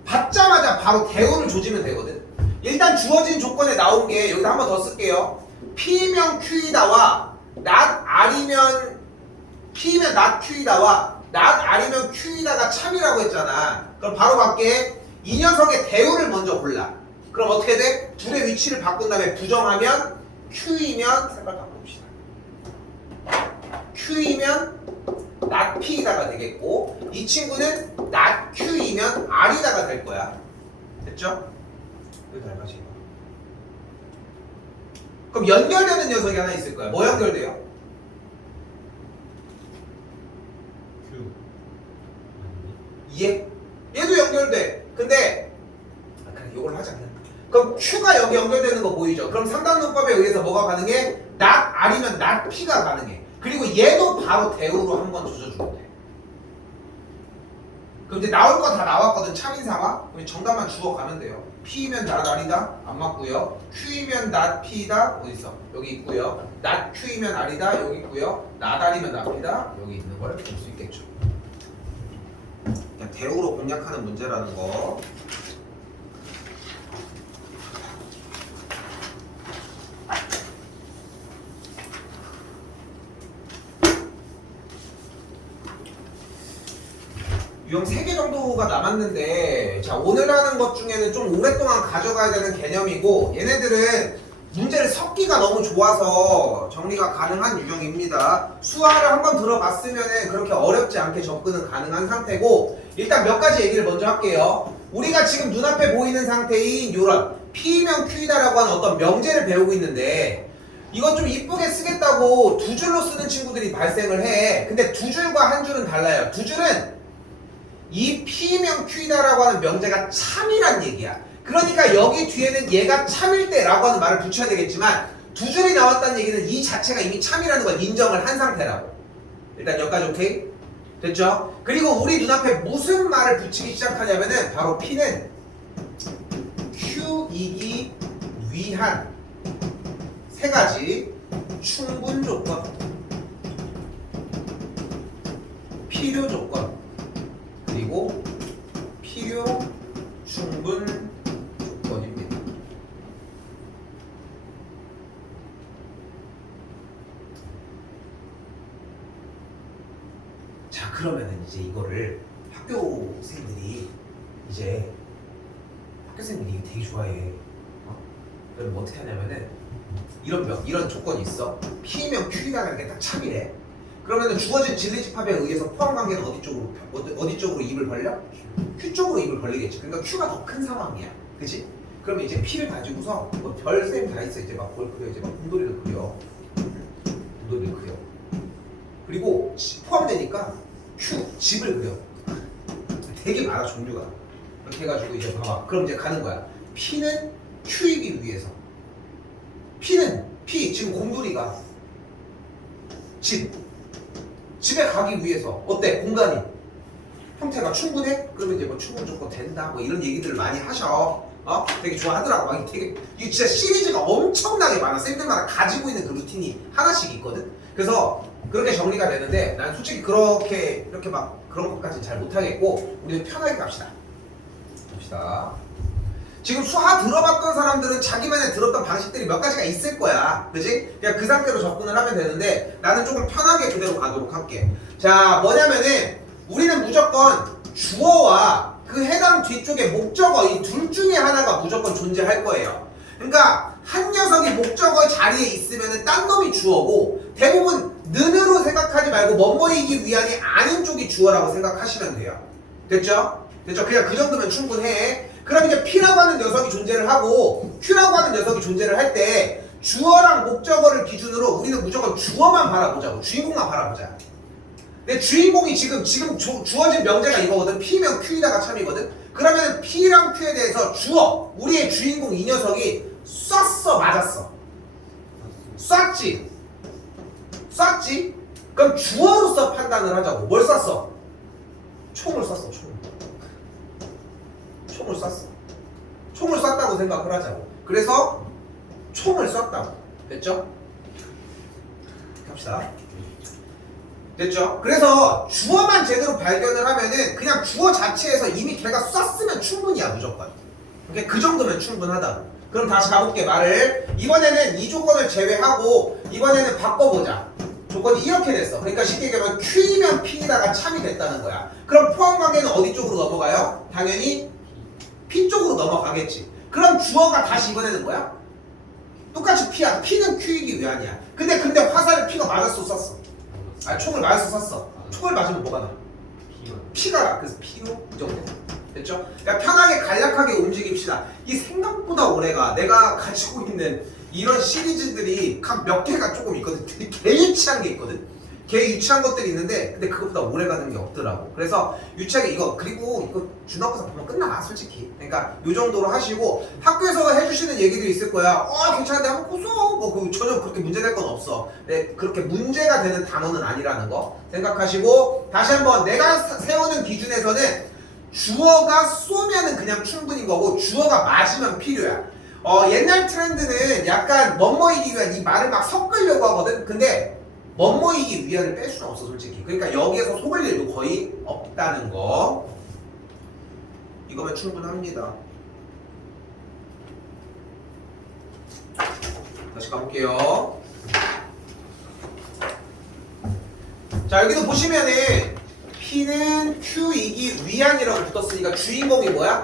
받자마자 바로 대우를 조지면 되거든. 일단 주어진 조건에 나온 게 여기다 한 번 더 쓸게요. P면 Q이다와 not R이면 P면 not Q이다와 not R이면 Q이다가 참이라고 했잖아. 그럼 바로 밖에 이 녀석의 대우를 먼저 골라. 그럼 어떻게 돼? 둘의 위치를 바꾼 다음에 부정하면 Q이면 색깔 바꿉시다. Q이면 not P이다가 되겠고 이 친구는 not Q이면 R이다가 될 거야. 됐죠? 여기 잘 가시고. 그럼 연결되는 녀석이 하나 있을 거야. 뭐 연결돼요? q 얘? 얘도 연결돼. 근데 그냥 이걸 하자 그냥. 그럼 Q가 여기 연결되는 거 보이죠? 그럼 삼각론법에 의해서 뭐가 가능해? not R이면 not P가 가능해. 그리고 얘도 바로 대우로 한번 조져주면 돼. 그럼 이제 나올 거 다 나왔거든. 참인 상황. 그럼 정답만 주워가면 돼요. P이면 not R이다. 안 맞고요. Q이면 not P다. 어디 있어? 여기 있고요. not Q이면 R이다. 여기 있고요. not R이면 not P다. 여기 있는 걸 볼 수 있겠죠. 그냥 대우로 공략하는 문제라는 거. 유형 3개 정도가 남았는데 자 오늘 하는 것 중에는 좀 오랫동안 가져가야 되는 개념이고 얘네들은 문제를 섞기가 너무 좋아서 정리가 가능한 유형입니다. 수화를 한번 들어봤으면 그렇게 어렵지 않게 접근은 가능한 상태고 일단 몇 가지 얘기를 먼저 할게요. 우리가 지금 눈앞에 보이는 상태인 요런 P면 Q이다라고 하는 어떤 명제를 배우고 있는데 이건 좀 이쁘게 쓰겠다고 두 줄로 쓰는 친구들이 발생을 해. 근데 두 줄과 한 줄은 달라요. 두 줄은 이 P면 Q이다라고 하는 명제가 참이란 얘기야. 그러니까 여기 뒤에는 얘가 참일 때라고 하는 말을 붙여야 되겠지만 두 줄이 나왔다는 얘기는 이 자체가 이미 참이라는 걸 인정을 한 상태라고. 일단 여기까지 오케이? 됐죠? 그리고 우리 눈앞에 무슨 말을 붙이기 시작하냐면은 바로 P는 이기 위한 세 가지 충분 조건, 필요 조건, 그리고 필요 충분 조건입니다. 자, 그러면은 이제 이거를 학교생들이 이제 학교생들이 되게 좋아해. 그럼 어떻게 하냐면은 이런 조건이 있어. P면 Q라는 게 딱 참이래. 그러면은 주어진 진리집합에 의해서 포함 관계는 어디 쪽으로 입을 벌려? Q 쪽으로 입을 벌리겠지. 그러니까 Q가 더 큰 상황이야. 그치? 그러면 이제 P를 가지고서 뭐 별셈 다 있어. 이제 막 뭘 그려, 이제 막 공돌이를 그려. 공돌이를 그려. 그리고 포함되니까 Q 집을 그려. 되게 많아 종류가. 이렇게 해가지고 이제 봐봐. 그럼 이제 가는 거야. P는 Q이기 위해서. P 지금 곰돌이가 집에 가기 위해서 어때? 공간이 형태가 충분해? 그러면 이제 뭐 충분 조건 된다 뭐 이런 얘기들을 많이 하셔. 되게 좋아하더라고. 막 되게 이게 진짜 시리즈가 엄청나게 많아. 쌤들마다 가지고 있는 그 루틴이 하나씩 있거든. 그래서 그렇게 정리가 되는데 난 솔직히 그렇게 이렇게 막 그런 것까지는 잘 못하겠고 우리 편하게 갑시다. 지금 수학 들어봤던 사람들은 자기만의 들었던 방식들이 몇 가지가 있을 거야. 그지? 그냥 그 상태로 접근을 하면 되는데 나는 조금 편하게 그대로 가도록 할게. 자, 뭐냐면은 우리는 무조건 주어와 그 해당 뒤쪽에 목적어 이 둘 중에 하나가 무조건 존재할 거예요. 그러니까 한 녀석이 목적어 자리에 있으면은 딴 놈이 주어고 대부분 는으로 생각하지 말고 멋머리이기 위한이 아닌 쪽이 주어라고 생각하시면 돼요. 됐죠? 그냥 그 정도면 충분해. 그럼 이제 P라고 하는 녀석이 존재를 하고 Q라고 하는 녀석이 존재를 할 때 주어랑 목적어를 기준으로 우리는 무조건 주어만 바라보자고. 주인공만 바라보자. 근데 주인공이 지금 주어진 명제가 이거거든. P면 Q이다가 참이거든. 그러면 P랑 Q에 대해서 주어, 우리의 주인공 이 녀석이 쐈어, 맞았어? 쐈지? 그럼 주어로서 판단을 하자고. 뭘 쐈어? 총을 쐈어, 총을 쐈다고 생각을 하자고. 그래서 총을 쐈다고. 됐죠? 갑시다. 됐죠? 그래서 주어만 제대로 발견을 하면은 그냥 주어 자체에서 이미 걔가 쐈으면 충분이야, 무조건. 그러니까 그 정도면 충분하다고. 그럼 다시 가볼게, 말을. 이번에는 이 조건을 제외하고 이번에는 바꿔보자. 조건이 이렇게 됐어. 그러니까 쉽게 얘기하면 Q이면 P에다가 참이 됐다는 거야. 그럼 포함 관계는 어디 쪽으로 넘어가요? 당연히 P 쪽으로 넘어가겠지. 그럼 주어가 다시 이번에는 뭐야? 똑같이 P야. P는 Q이기 위한이야. 근데 화살을 P가 맞았어, 쐈어? 총을 맞아서 쐈어. 총을 맞으면 뭐가 나? P가 그래서 P로 이 정도. 됐죠? 그러니까 편하게 간략하게 움직입시다. 이 생각보다 오래가 내가 가지고 있는 이런 시리즈들이 각 몇 개가 조금 있거든. 되게 개 유치한 게 있거든. 개 유치한 것들이 있는데 근데 그것보다 오래 가는 게 없더라고. 그래서 유치하게 그리고 이거 중학교에서 보면 끝나 솔직히. 그러니까 요 정도로 하시고 학교에서 해주시는 얘기들이 있을 거야. 괜찮은데 한번 고소. 전혀 그렇게 문제될 건 없어. 근데 그렇게 문제가 되는 단어는 아니라는 거 생각하시고 다시 한번 내가 세우는 기준에서는 주어가 쏘면은 그냥 충분인 거고 주어가 맞으면 필요야. 옛날 트렌드는 약간 멋머이기 위한 이 말을 막 섞으려고 하거든. 근데 멋머이기 위한을 뺄 수는 없어 솔직히. 그러니까 여기에서 속을 일도 거의 없다는 거. 이거면 충분합니다. 다시 가볼게요. 자, 여기도 보시면은 P는 Q이기 위한이라고 붙었으니까 주인공이 뭐야?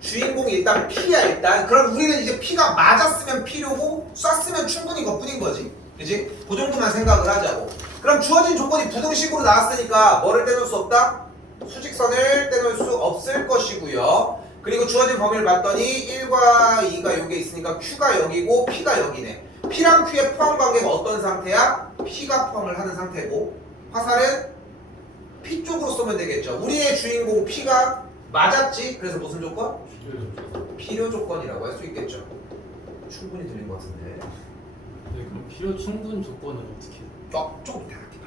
주인공이 일단 P야 일단. 그럼 우리는 이제 P가 맞았으면 P료고 쐈으면 충분히 그것뿐인 거지. 그치? 그 정도만 생각을 하자고. 그럼 주어진 조건이 부등식으로 나왔으니까 뭐를 떼놓을 수 없다? 수직선을 떼놓을 수 없을 것이고요. 그리고 주어진 범위를 봤더니 1과 2가 여기에 있으니까 Q가 여기고 P가 여기네. P랑 Q의 포함 관계가 어떤 상태야? P가 포함을 하는 상태고 화살은 P 쪽으로 쏘면 되겠죠. 우리의 주인공 P가 맞았지? 그래서 무슨 조건? 필요 조건이라고 할 수 있겠죠. 충분히 들린 것 같은데. 네, 그럼 필요 충분 조건은 어떻게 해요? 조금 이따 할게.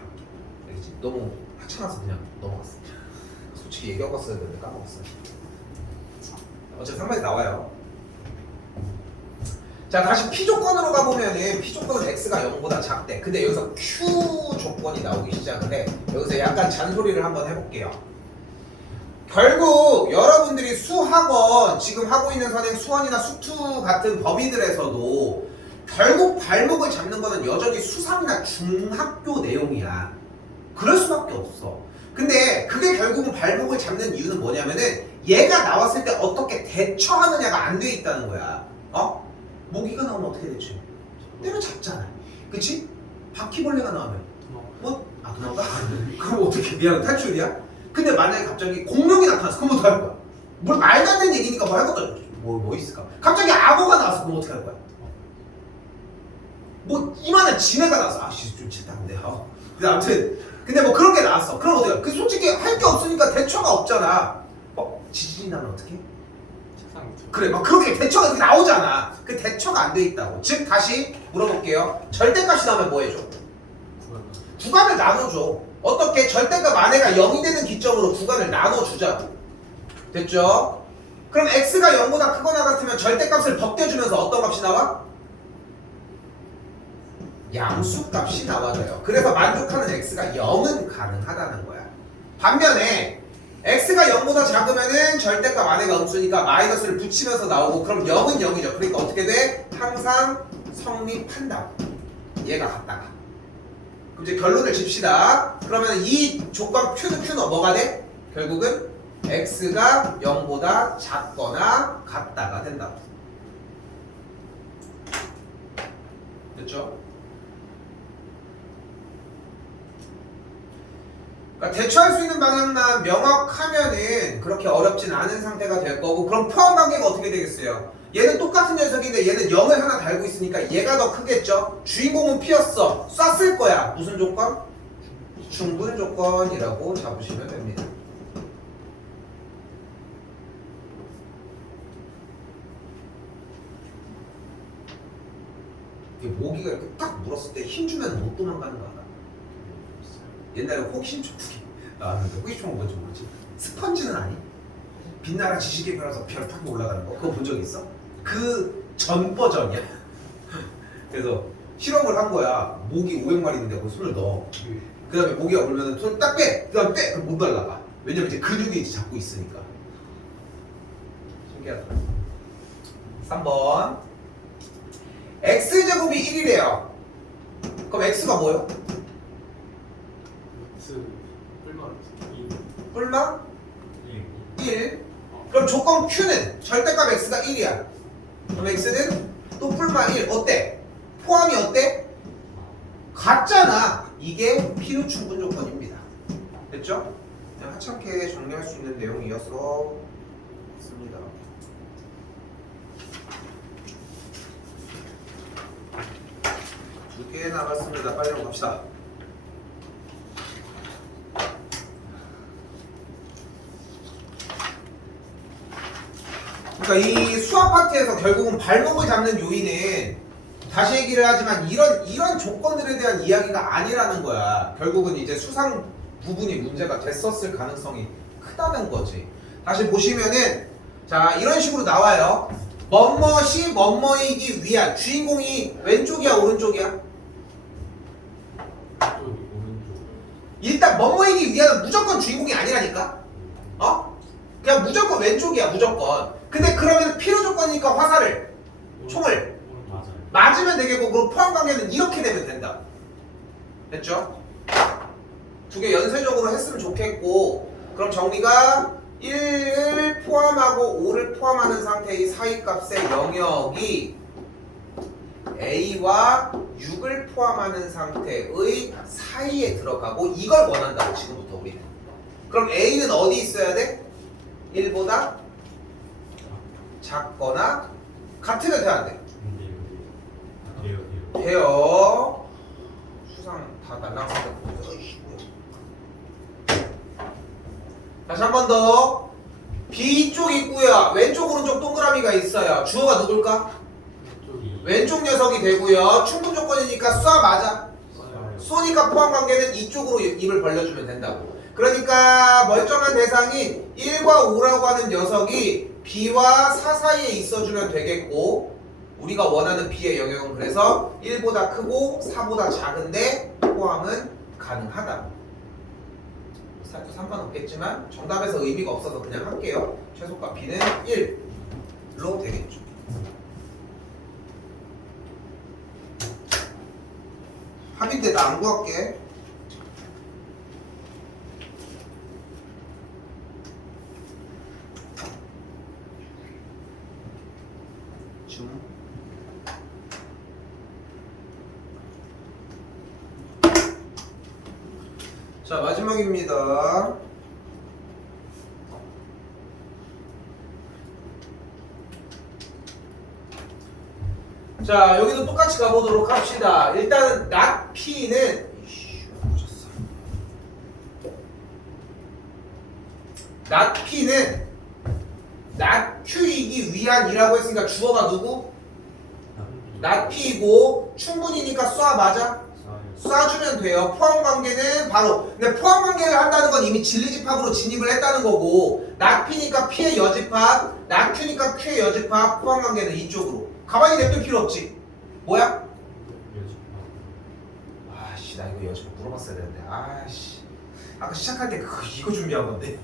알겠지? 너무 하찮아서 그냥 넘어갔어. 솔직히 얘기하고 갔어야 되는데 까먹었어. 어차피 상반이 나와요. 자 다시 P 조건으로 가보면은 P 조건은 X가 0보다 작대. 근데 여기서 Q 조건이 나오기 시작을 해. 여기서 약간 잔소리를 한번 해볼게요. 결국 여러분들이 수학원 지금 하고 있는 선행 수원이나 수투 같은 범위들에서도 결국 발목을 잡는 거는 여전히 수상이나 중학교 내용이야. 그럴 수밖에 없어. 근데 그게 결국은 발목을 잡는 이유는 뭐냐면은 얘가 나왔을 때 어떻게 대처하느냐가 안 돼 있다는 거야. 어? 모기가 나오면 어떻게 대처해? 때려잡잖아. 그치? 바퀴벌레가 나오면 뭐? 아 도망가? 그럼 어떻게 미안 탈출이야? 근데 만약에 갑자기 공룡이 나타났어. 그럼 어떡할 거야? 뭘 말도 안 되는 얘기니까 뭐 할 것도 없지. 뭐 있을까? 갑자기 악어가 나왔어. 그럼 어떡할 거야? 뭐 이만한 지네가 나왔어. 아씨 좀 짓다는데. 근데 아무튼 근데 뭐 그런 게 나왔어. 그럼 어떡해? 그 솔직히 할 게 없으니까 대처가 없잖아. 지진이 나면 어떡해? 책상 밑으로. 그래 막 그렇게 대처가 이렇게 나오잖아. 그 대처가 안 돼 있다고. 즉 다시 물어볼게요. 절대값이 나오면 뭐 해줘? 구간을 나눠줘. 어떻게? 절대값 안에가 0이 되는 기점으로 구간을 나눠주자고. 됐죠? 그럼 x가 0보다 크거나 같으면 절대값을 벗겨주면서 어떤 값이 나와? 양수값이 나와져요. 그래서 만족하는 x가 0은 가능하다는 거야. 반면에 x가 0보다 작으면은 절대값 안에가 음수니까 마이너스를 붙이면서 나오고 그럼 0은 0이죠. 그러니까 어떻게 돼? 항상 성립한다. 얘가 같다가. 그럼 이제 결론을 집시다. 그러면 이 조건 Q는 뭐가 돼? 결국은 x가 0보다 작거나 같다가 된다. 됐죠? 그러니까 대처할 수 있는 방향만 명확하면은 그렇게 어렵진 않은 상태가 될 거고 그럼 포함 관계가 어떻게 되겠어요? 얘는 똑같은 녀석인데 얘는 0을 하나 달고 있으니까 얘가 더 크겠죠? 주인공은 P였어. 쐈을 거야. 무슨 조건? 충분 조건이라고 잡으시면 됩니다. 모기가 이렇게 딱 물었을 때 힘 주면 못 도망가는 거 알아? 옛날에 호기심 초국이 나왔는데 호기심 초국 뭔지 모르지? 스펀지는 아니? 빛나라 지식의 별에서 별 타고 올라가는 거 그거 본 적 있어? 그 전 버전이야. 그래서 실험을 한 거야. 모기 500마리 있는데 거기 손을 넣어. 그 다음에 모기가 울면 손을 딱 빼! 그 다음에 빼! 그럼 못 날라가. 왜냐면 이제 근육이 이제 잡고 있으니까. 신기하다. 3번 x제곱이 1이래요. 그럼 x가 뭐예요? X 뿔마 뿔마? 1. 그럼 조건 q는 절대값 x가 1이야. 그럼 x는 또 뿔마 1. 어때? 포함이 어때? 같잖아. 이게 필요 충분 조건입니다. 됐죠? 그냥 하찮게 정리할 수 있는 내용이어서 있습니다. 두 개 남았습니다. 빨리 한번 갑시다. 그러니까 이 수학 파트에서 결국은 발목을 잡는 요인은 다시 얘기를 하지만 이런 조건들에 대한 이야기가 아니라는 거야. 결국은 이제 수상 부분이 문제가 됐었을 가능성이 크다는 거지. 다시 보시면은 자 이런 식으로 나와요. 뭐뭐시 뭐뭐이기 위한 주인공이 왼쪽이야 오른쪽이야? 오른쪽. 일단 뭐뭐이기 위한은 무조건 주인공이 아니라니까. 어? 그냥 무조건 왼쪽이야 무조건. 근데 그러면 필요 조건이니까 화살을 총을 맞아요. 맞으면 되겠고 그럼 포함 관계는 이렇게 되면 된다. 됐죠? 두 개 연쇄적으로 했으면 좋겠고 그럼 정리가 1을 포함하고 5를 포함하는 상태의 사이값의 영역이 A와 6을 포함하는 상태의 사이에 들어가고 이걸 원한다고 지금부터 우리는. 그럼 A는 어디 있어야 돼? 1보다 작거나 같으면 돼야 안 돼? 돼요. 수상 다 날라갔다. 다시 한 번 더. B쪽 있고요. 왼쪽 오른쪽 동그라미가 있어요. 주어가 누굴까? 왼쪽 녀석이 되고요. 충분 조건이니까 쏴 맞아. 쏘니까 포함 관계는 이쪽으로 입을 벌려주면 된다고. 그러니까 멀쩡한 대상인 1과 5라고 하는 녀석이 B와 4 사이에 있어주면 되겠고 우리가 원하는 B의 영역은 그래서 1보다 크고 4보다 작은데 포함은 가능하다. 사도 상관없겠지만 정답에서 의미가 없어서 그냥 할게요. 최소값 B는 1로 되겠죠. 합인데 나 안 구할게. 자, 마지막입니다. 자, 여기도 똑같이 가보도록 합시다. 일단은 not P는 not P는 not Q이기 위한이라고 했으니까 주어가 누구? not P이고 충분이니까 쏴 맞아? 쏴주면 돼요. 포함 관계는 바로 근데 포함 관계를 한다는 건 이미 진리집합으로 진입을 했다는 거고 not P니까 P의 여집합, not Q니까 Q의 여집합, 포함 관계는 이쪽으로. 가만히 냅둘 필요 없지. 뭐야? 아씨 나 이거 여집합 물어봤어야 되는데 아씨 아까 시작할 때 이거 준비한 건데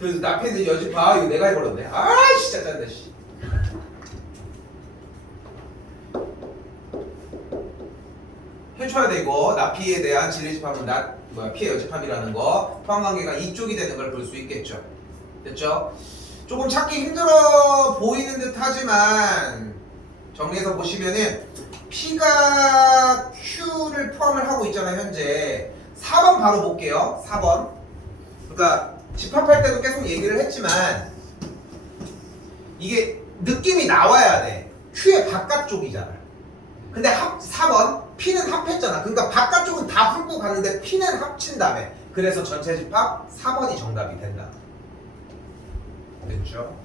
그래서 나패는 여집합 이거 내가 해버렸네. 진짜 짜증나 씨. 해줘야 돼 이거. 나피에 대한 진리집합은 피의 여집합이라는 거 포함관계가 이쪽이 되는 걸 볼 수 있겠죠. 됐죠? 조금 찾기 힘들어 보이는 듯 하지만 정리해서 보시면은 P가 Q를 포함을 하고 있잖아요 현재. 4번 바로 볼게요. 4번. 그러니까 집합할 때도 계속 얘기를 했지만 이게 느낌이 나와야 돼. Q의 바깥쪽이잖아. 근데 4번 P는 합했잖아. 그러니까 바깥쪽은 다 풀고 가는데 P는 합친 다음에 그래서 전체 집합 4번이 정답이 된다. 됐죠?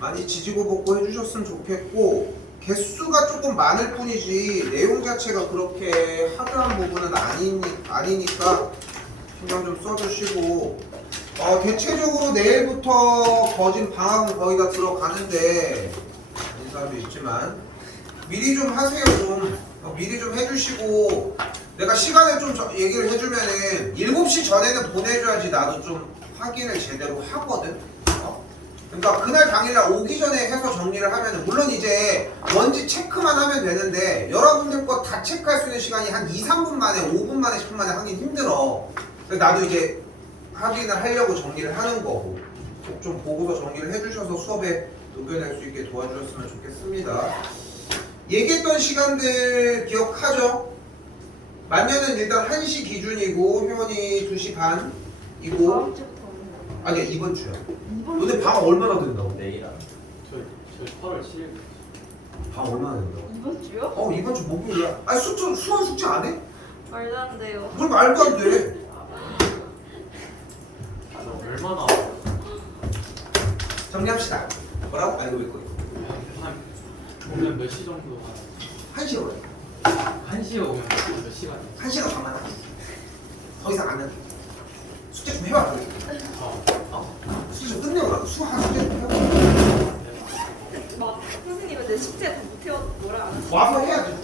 많이 지지고 볶고 해주셨으면 좋겠고 개수가 조금 많을 뿐이지 내용 자체가 그렇게 하드한 부분은 아니니까 신경 좀 써주시고 대체적으로 내일부터 거진 방학은 거의 다 들어가는데 아닌 사람도 있지만 미리 좀 하세요. 좀 미리 좀 해주시고 내가 시간을 좀 얘기를 해주면은 7시 전에는 보내줘야지 나도 좀 확인을 제대로 하거든. 그러니까 그날 당일날 오기 전에 해서 정리를 하면은 물론 이제 뭔지 체크만 하면 되는데 여러분들 거 다 체크할 수 있는 시간이 한 2, 3분 만에 5분 만에 10분 만에 하긴 힘들어. 그래서 나도 이제 확인을 하려고 정리를 하는 거고 좀 보고서 정리를 해주셔서 수업에 녹여낼 수 있게 도와주셨으면 좋겠습니다. 얘기했던 시간들 기억하죠? 만년은 일단 1시 기준이고 효원이 2시 반이고 다음 주부터 오는 거예요. 아니야 이번 주야. 이번 너네 방학 얼마나 된다고? 내일 안. 저희 8월 7일 방학 얼마나 된다고? 이번 주요? 이번 주 목요일이야. 아니 수원 숙제 안 해? 말도 안 돼요. 뭘 말도 안 돼. 얼마나 정리합시다. 뭐라고? 이거 왜 거예요? 한 오면 몇 시 정도 가요? 1시에 오래. 1시에 오면 몇 시간? 1시간 반만 하고 더 이상 안 해. 숙제 좀 해봐. 그래. 숙제 좀 끝내고 나도 수학 숙제 좀 해봐. 막 선생님은 내 숙제 다 못 해와서 뭐라 안 하세요? 와서 해야지.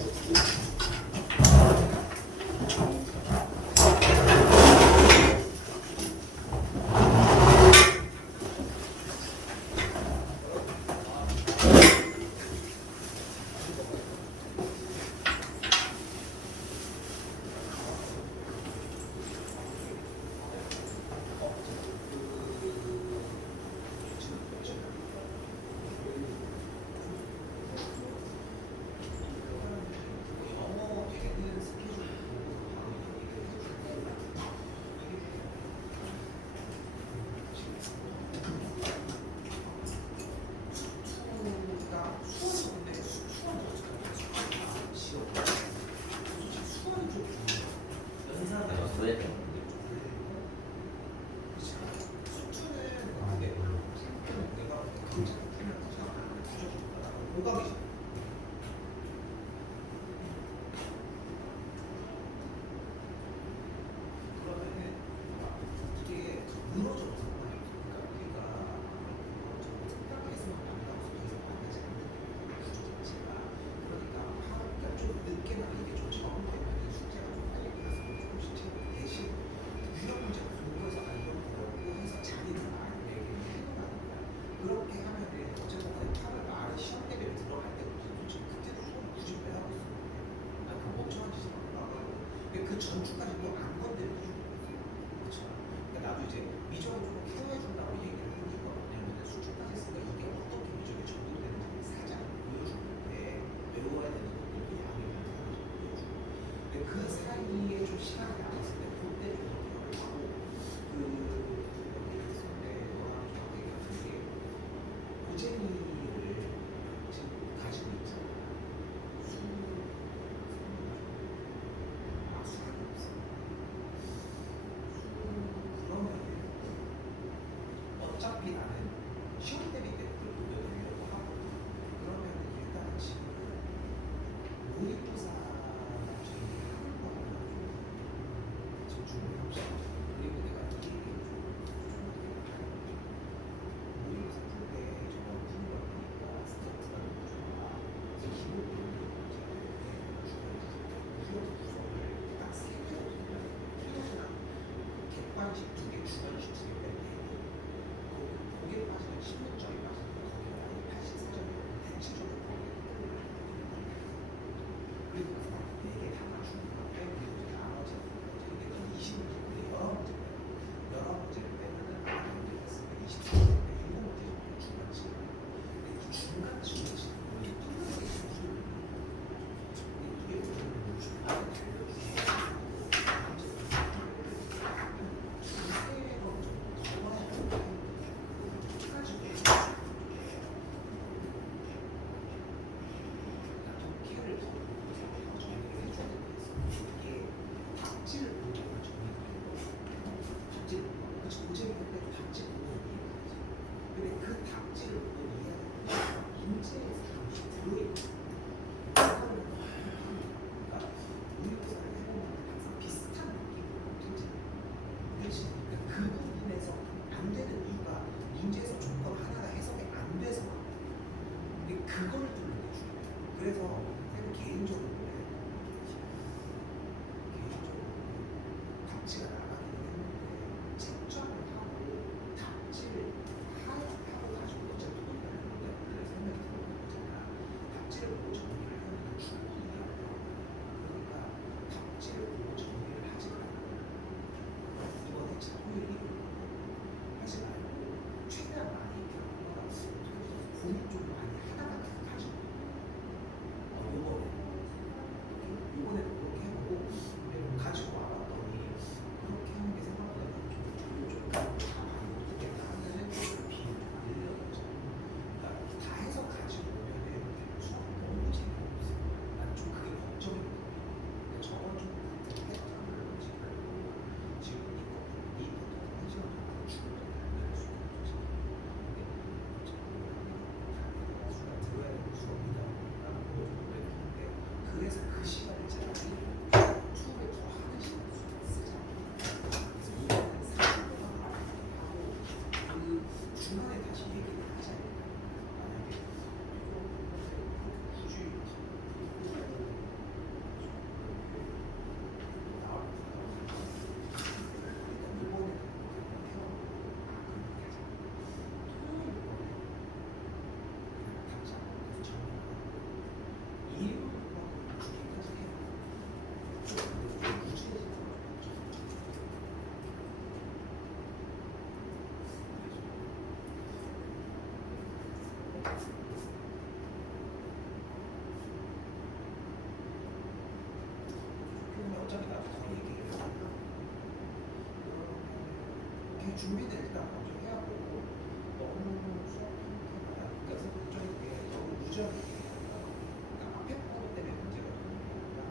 어차피 나는 시험 대비 때 그걸 보여드리려고 하고 그러면 일단 지금 모의고사 저희 하는 거는 지금 준비합시다. 그리고 내가 이 얘기를 모의고사 풀때 저거 푸는 거 보니까 스타트가 너무 좋아. 그래서 기본적으로 딱세 개로 필요나 객관식 2개, 주관식 2개 빼면 거기에 빠지면 16점이 빠지니까 거기가 아예 84점이 대체적으로 그리고 나서 4개 다 맞추는 건데 그리고 나머지 이게 20문제 여러 문제 빼요. 여러 문제를 빼면은 많은 문제가 있으면 24문제인데 7문제 정도 중간치. 근데 이 중간치를 지금 거의 끝나는 게 무슨 이게 오늘 중간에 달려주세요. 그 부분에서 안 되는 이유가 문제에서 조건 하나가 해석이 안 돼서 근데 그걸 뚫는 게 중요해요. 그래서 쌤은 개인적으로 답지가 나가긴 했는데 채점을 하고 답지를 하고 가지고 어차피 토익이라는 문제들을 설명이 들어오는 거잖아. 답지를 보고 정리를 하면 충분히 이해하고 그러니까 답지를 보고 정리를 하지 말고 이번에 자료를 하지 말고 최대한 많이 경험과 고민 좀 많이 하다가 가지고 요번에 그렇게 해보고 가지고 와봤더니 그렇게 하는 게 생각보다 좀 다 많이 못듣겠다 하면은 좀 비율을 늘려보자. 그러니까 다 해서 가지고 오면은 수업 너무 재미없어. 난 좀 그게 걱정이거든. 저건 좀 패턴을 지금 지금 이 패턴 한 시간 동안 충분히 알려줄 수 있는 거지. 근데 수가 들어야 되는 수업이다. 라는 거 보여주는데 그래서 그 시간을 차라리 투에 더 하는 시간을 쓰자. 그래서 이거는 40분만 하고 그 중간에 다시 얘기를 하자. 만약에 굳이 어차피 나도 더 얘기를 하니까 이렇게 준비를 일단 먼저 해야 하고 너무 수업 형태가 그러니까 선생님 게 너무 무지하게 그러니까 앞에 부분 때문에 문제가 되는 게 아니라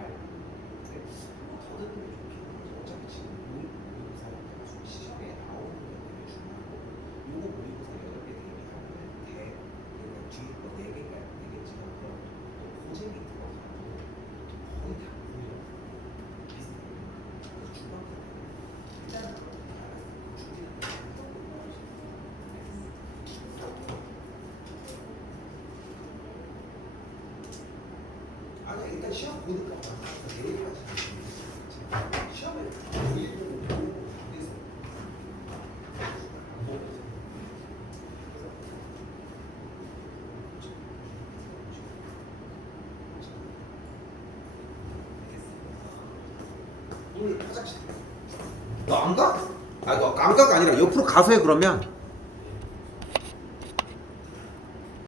알고 있는데 한번 더 듣는 게 좋긴 하죠. 어차피 지금 모의고사 시험에 나오는 것들이 중요하고 요거 모의고사 8개 대비하면 그러니까 뒤에 거 4개가 되겠지만 그럼 또 고생이 들어가도 거의 다 보여요. 아니 일단 시험 보니까 내일까지 시험을 내일 보고 어디서 물 화장실 너 안 가? 아니 너 안 가가 아니라 옆으로 가서 해 그러면